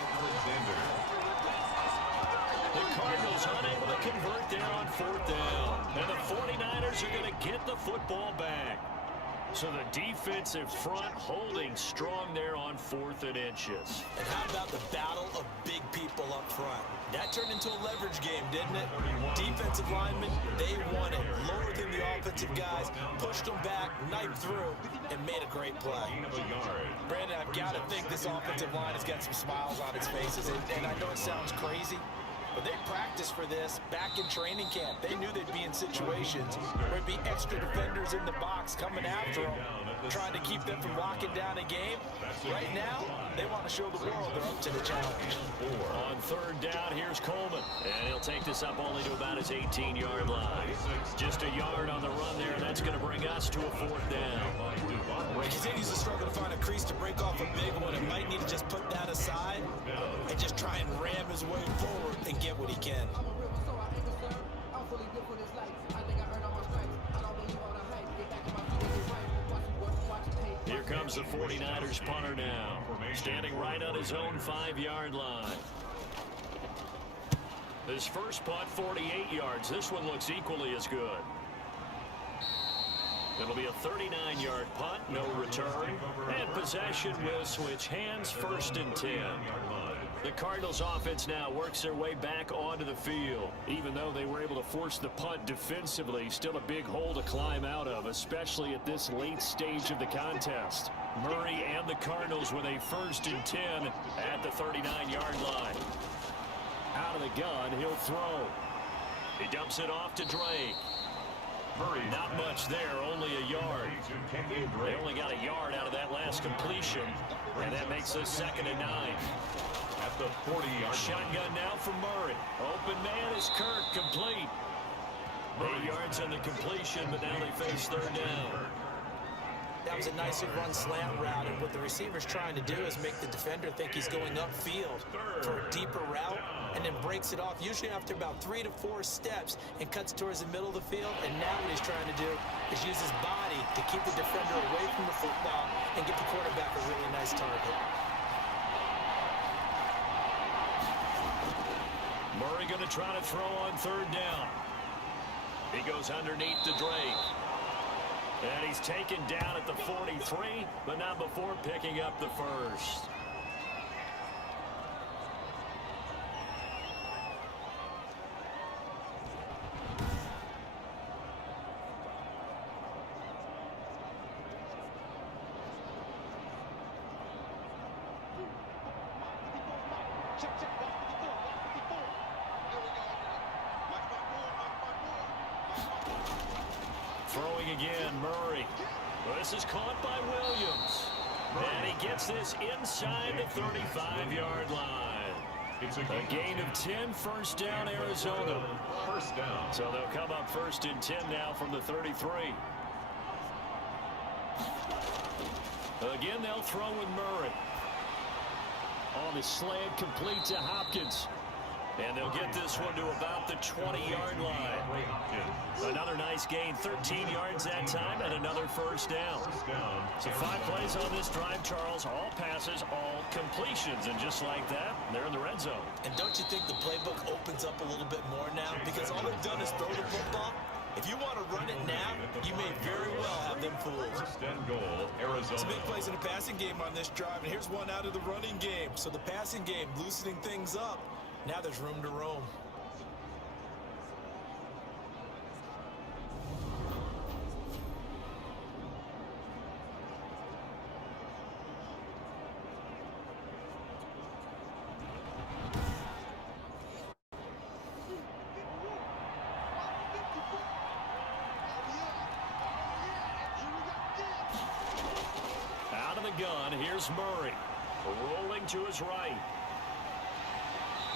The Cardinals unable to convert there on 4th down. And the 49ers are going to get the football back. So the defensive front holding strong there on 4th and inches. And how about the battle of big people up front? That turned into a leverage game, didn't it? Defensive linemen, they won it. Lower than the offensive guys, pushed them back, knifed through, and made a great play. Brandon, I've got to think this offensive line has got some smiles on its faces. And I know it sounds crazy, But they practiced for this back in training camp. They knew they'd be in situations where there'd be extra defenders in the box coming after them, trying to keep them from locking down a game. Right now, they want to show the world they're up to the challenge. On third down, here's Coleman. And he'll take this up only to about his 18-yard line. Just a yard on the run there, and that's going to bring us to a fourth down. He continues to struggle to find a crease to break off a big one. It might need to just put that aside and just try and ram his way forward and get what he can. Here comes the 49ers punter now. Standing right on his own 5-yard line. His first punt, 48 yards. This one looks equally as good. It'll be a 39-yard punt, no return. And possession will switch hands, 1st and 10. The Cardinals offense now works their way back onto the field. Even though they were able to force the punt defensively, still a big hole to climb out of, especially at this late stage of the contest. Murray and the Cardinals with a 1st and 10 at the 39-yard line. Out of the gun, he'll throw. He dumps it off to Drake. Not much there, only a yard. They only got a yard out of that last completion, and that makes us 2nd and 9. At the 40-yard Shotgun now for Murray. Open man is Kirk, complete. 8 yards on the completion, but now they face 3rd down. That was a nicely run slant route, and what the receiver's trying to do is make the defender think he's going upfield for a deeper route, and then breaks it off, usually after about 3 to 4 steps, and cuts towards the middle of the field. And now what he's trying to do is use his body to keep the defender away from the football and get the quarterback a really nice target. Murray going to try to throw on 3rd down. He goes underneath to Drake. And he's taken down at the 43, but not before picking up the 1st. Throwing again, Murray. Well, this is caught by Williams. And he gets this inside the 35-yard line. It's A gain of 10, 1st down, Arizona. 1st down. So they'll come up 1st and 10 now from the 33. Again, they'll throw with Murray. On the slant, complete to Hopkins. And they'll get this one to about the 20-yard line. Another nice gain, 13 yards that time, and another 1st down. So 5 plays on this drive, Charles. All passes, all completions. And just like that, they're in the red zone. And don't you think the playbook opens up a little bit more now? Because all they've done is throw the football. If you want to run it now, you may very well have them fooled. 1st and goal, Arizona. Some big plays in the passing game on this drive, and here's one out of the running game. So the passing game loosening things up. Now there's room to roam. Out of the gun, here's Murray. Rolling to his right.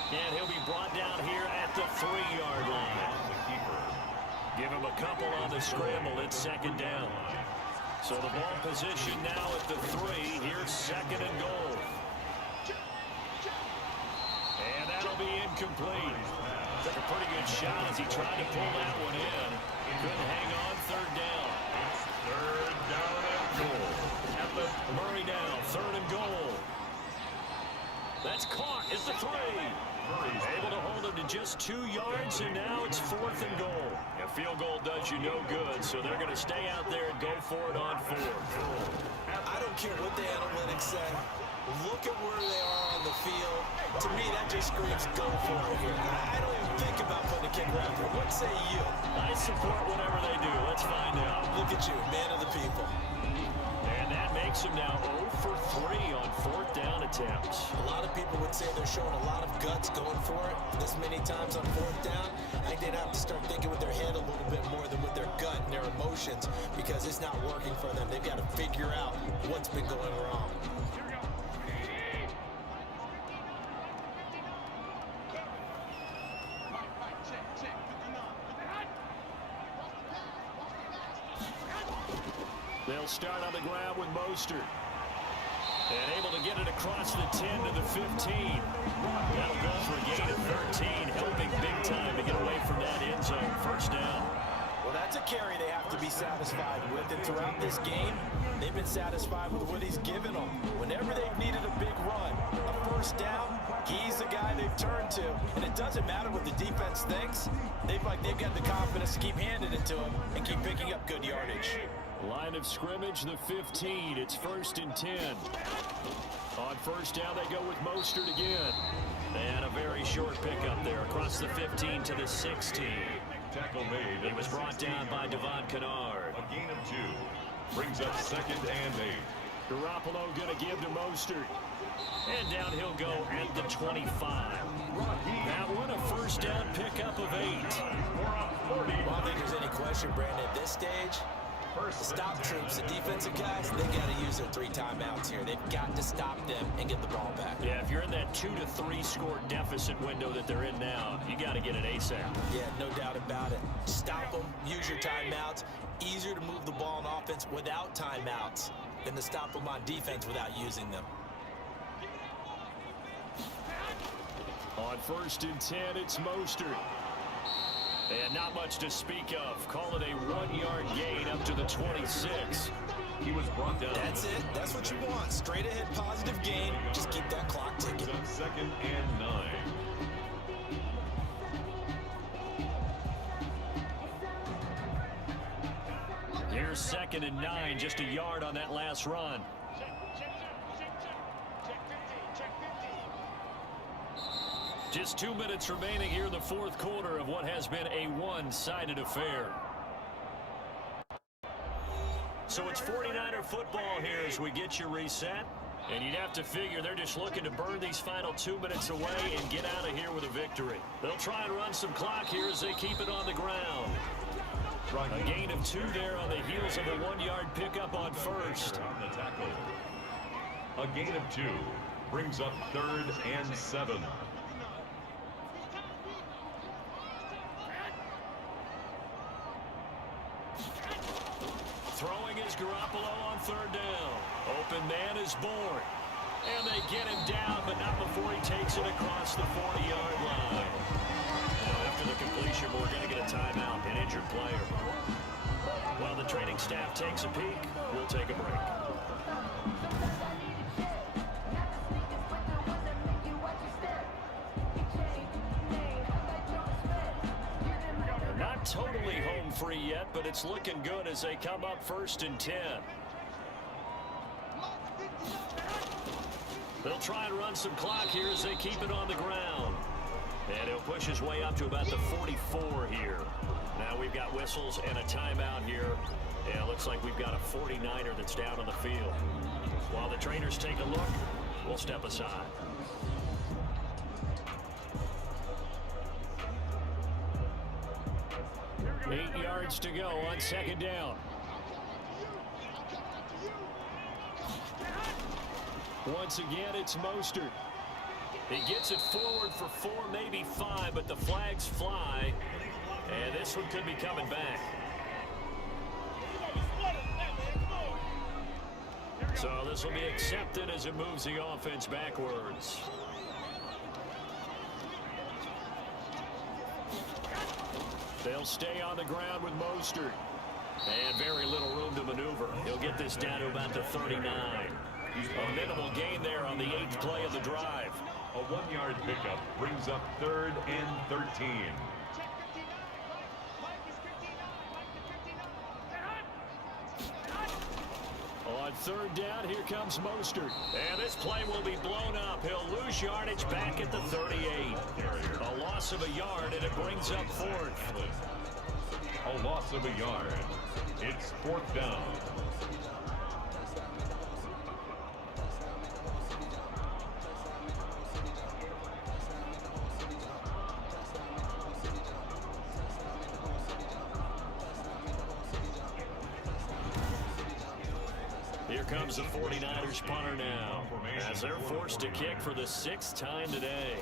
And he'll be brought down here at the 3-yard line. Give him a couple on the scramble. It's 2nd down. So the ball position now at the 3. Here's 2nd and goal. And that'll be incomplete. Took a pretty good shot as he tried to pull that one in. Couldn't hang on 3rd down. It's 3rd down and goal. At the Murray down, 3rd and goal. That's caught at the 3. Able to hold him to just 2 yards, and now it's 4th and goal. A field goal does you no good, so they're going to stay out there and go for it on 4th. I don't care what the analytics say. Look at where they are on the field. To me, that just screams go for it here. I don't even think about putting a kicker out there. What say you? I support whatever they do. Let's find out. Look at you, man of the people. And that may makes him now 0 for 3 on 4th down attempts. A lot of people would say they're showing a lot of guts going for it this many times on 4th down. I think they'd have to start thinking with their head a little bit more than with their gut and their emotions, because it's not working for them. They've got to figure out what's been going wrong. They'll start on the ground with Mostert. And able to get it across the 10 to the 15. That'll go for a gain of 13, helping big time to get away from that end zone. 1st down. Well, that's a carry they have to be satisfied with. And throughout this game, they've been satisfied with what he's given them. Whenever they've needed a big run, a 1st down, he's the guy they've turned to. And it doesn't matter what the defense thinks. They've got the confidence to keep handing it to him and keep picking up good yardage. Line of scrimmage, the 15. It's 1st and 10. On 1st down, they go with Mostert again. And a very short pickup there across the 15 to the 16. Tackle made. It was brought down by Devon Kennard. A gain of 2. Brings up 2nd and 8. Garoppolo going to give to Mostert. And down he'll go at the 25. That one, a 1st down pickup of 8. Well, I don't think there's any question, Brandon, at this stage, the stop troops, the defensive guys, they got to use their 3 timeouts here. They've got to stop them and get the ball back. Yeah, if you're in that 2 to 3 score deficit window that they're in now, you got to get it ASAP. Yeah, no doubt about it. Stop them, use your timeouts. Easier to move the ball on offense without timeouts than to stop them on defense without using them. On 1st and 10, it's Mostert. And not much to speak of. Call it a 1-yard gain up to the 26. He was brought down. That's it. That's what you want. Straight ahead positive gain. Just keep that clock ticking. 2nd and 9. Here's 2nd and 9. Just a yard on that last run. Just 2 minutes remaining here in the 4th quarter of what has been a one-sided affair. So it's 49er football here as we get you reset. And you'd have to figure they're just looking to burn these final 2 minutes away and get out of here with a victory. They'll try and run some clock here as they keep it on the ground. A gain of 2 there on the heels of a 1-yard pickup on 1st. On the tackle. A gain of 2 brings up 3rd and 7. Throwing is Garoppolo on 3rd down. Open man is born. And they get him down, but not before he takes it across the 40-yard line. Now, after the completion, we're going to get a timeout, an injured player. While the training staff takes a peek, we'll take a break. Not totally home free yet, but it's looking good as they come up 1st and 10. They'll try and run some clock here as they keep it on the ground. And he'll push his way up to about the 44 here. Now we've got whistles and a timeout here. Yeah, it looks like we've got a 49er that's down on the field. While the trainers take a look, we'll step aside. Eight yards to go on 2nd down. Once again, it's Mostert. He gets it forward for 4, maybe 5, but the flags fly. And this one could be coming back. So this will be accepted as it moves the offense backwards. They'll stay on the ground with Mostert. And very little room to maneuver. He'll get this down to about the 39. A minimal gain there on the 8th play of the drive. A 1-yard pickup brings up 3rd and 13. On 3rd down, here comes Mostert. And this play will be blown up. He'll lose yardage back at the 38. A loss of a yard, and it brings up 4th. A loss of a yard. It's 4th down. comes the 49ers punter now, as they're forced to kick for the 6th time today.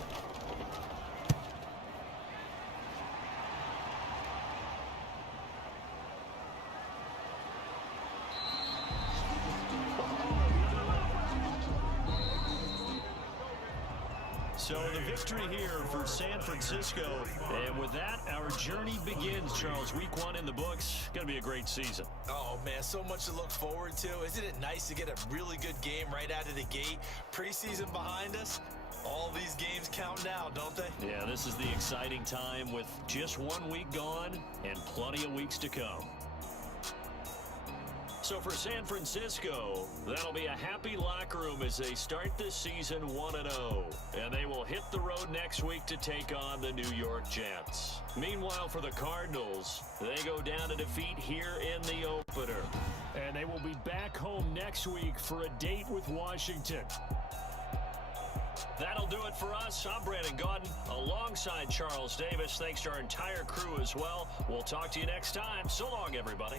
So the victory here for San Francisco. And with that, our journey begins, Charles. Week 1 in the books. Going to be a great season. Oh, man, so much to look forward to. Isn't it nice to get a really good game right out of the gate? Preseason behind us. All these games count now, don't they? Yeah, this is the exciting time with just 1 week gone and plenty of weeks to come. So for San Francisco, that'll be a happy locker room as they start this season 1-0. And they will hit the road next week to take on the New York Jets. Meanwhile, for the Cardinals, they go down to defeat here in the opener. And they will be back home next week for a date with Washington. That'll do it for us. I'm Brandon Gaudin alongside Charles Davis. Thanks to our entire crew as well. We'll talk to you next time. So long, everybody.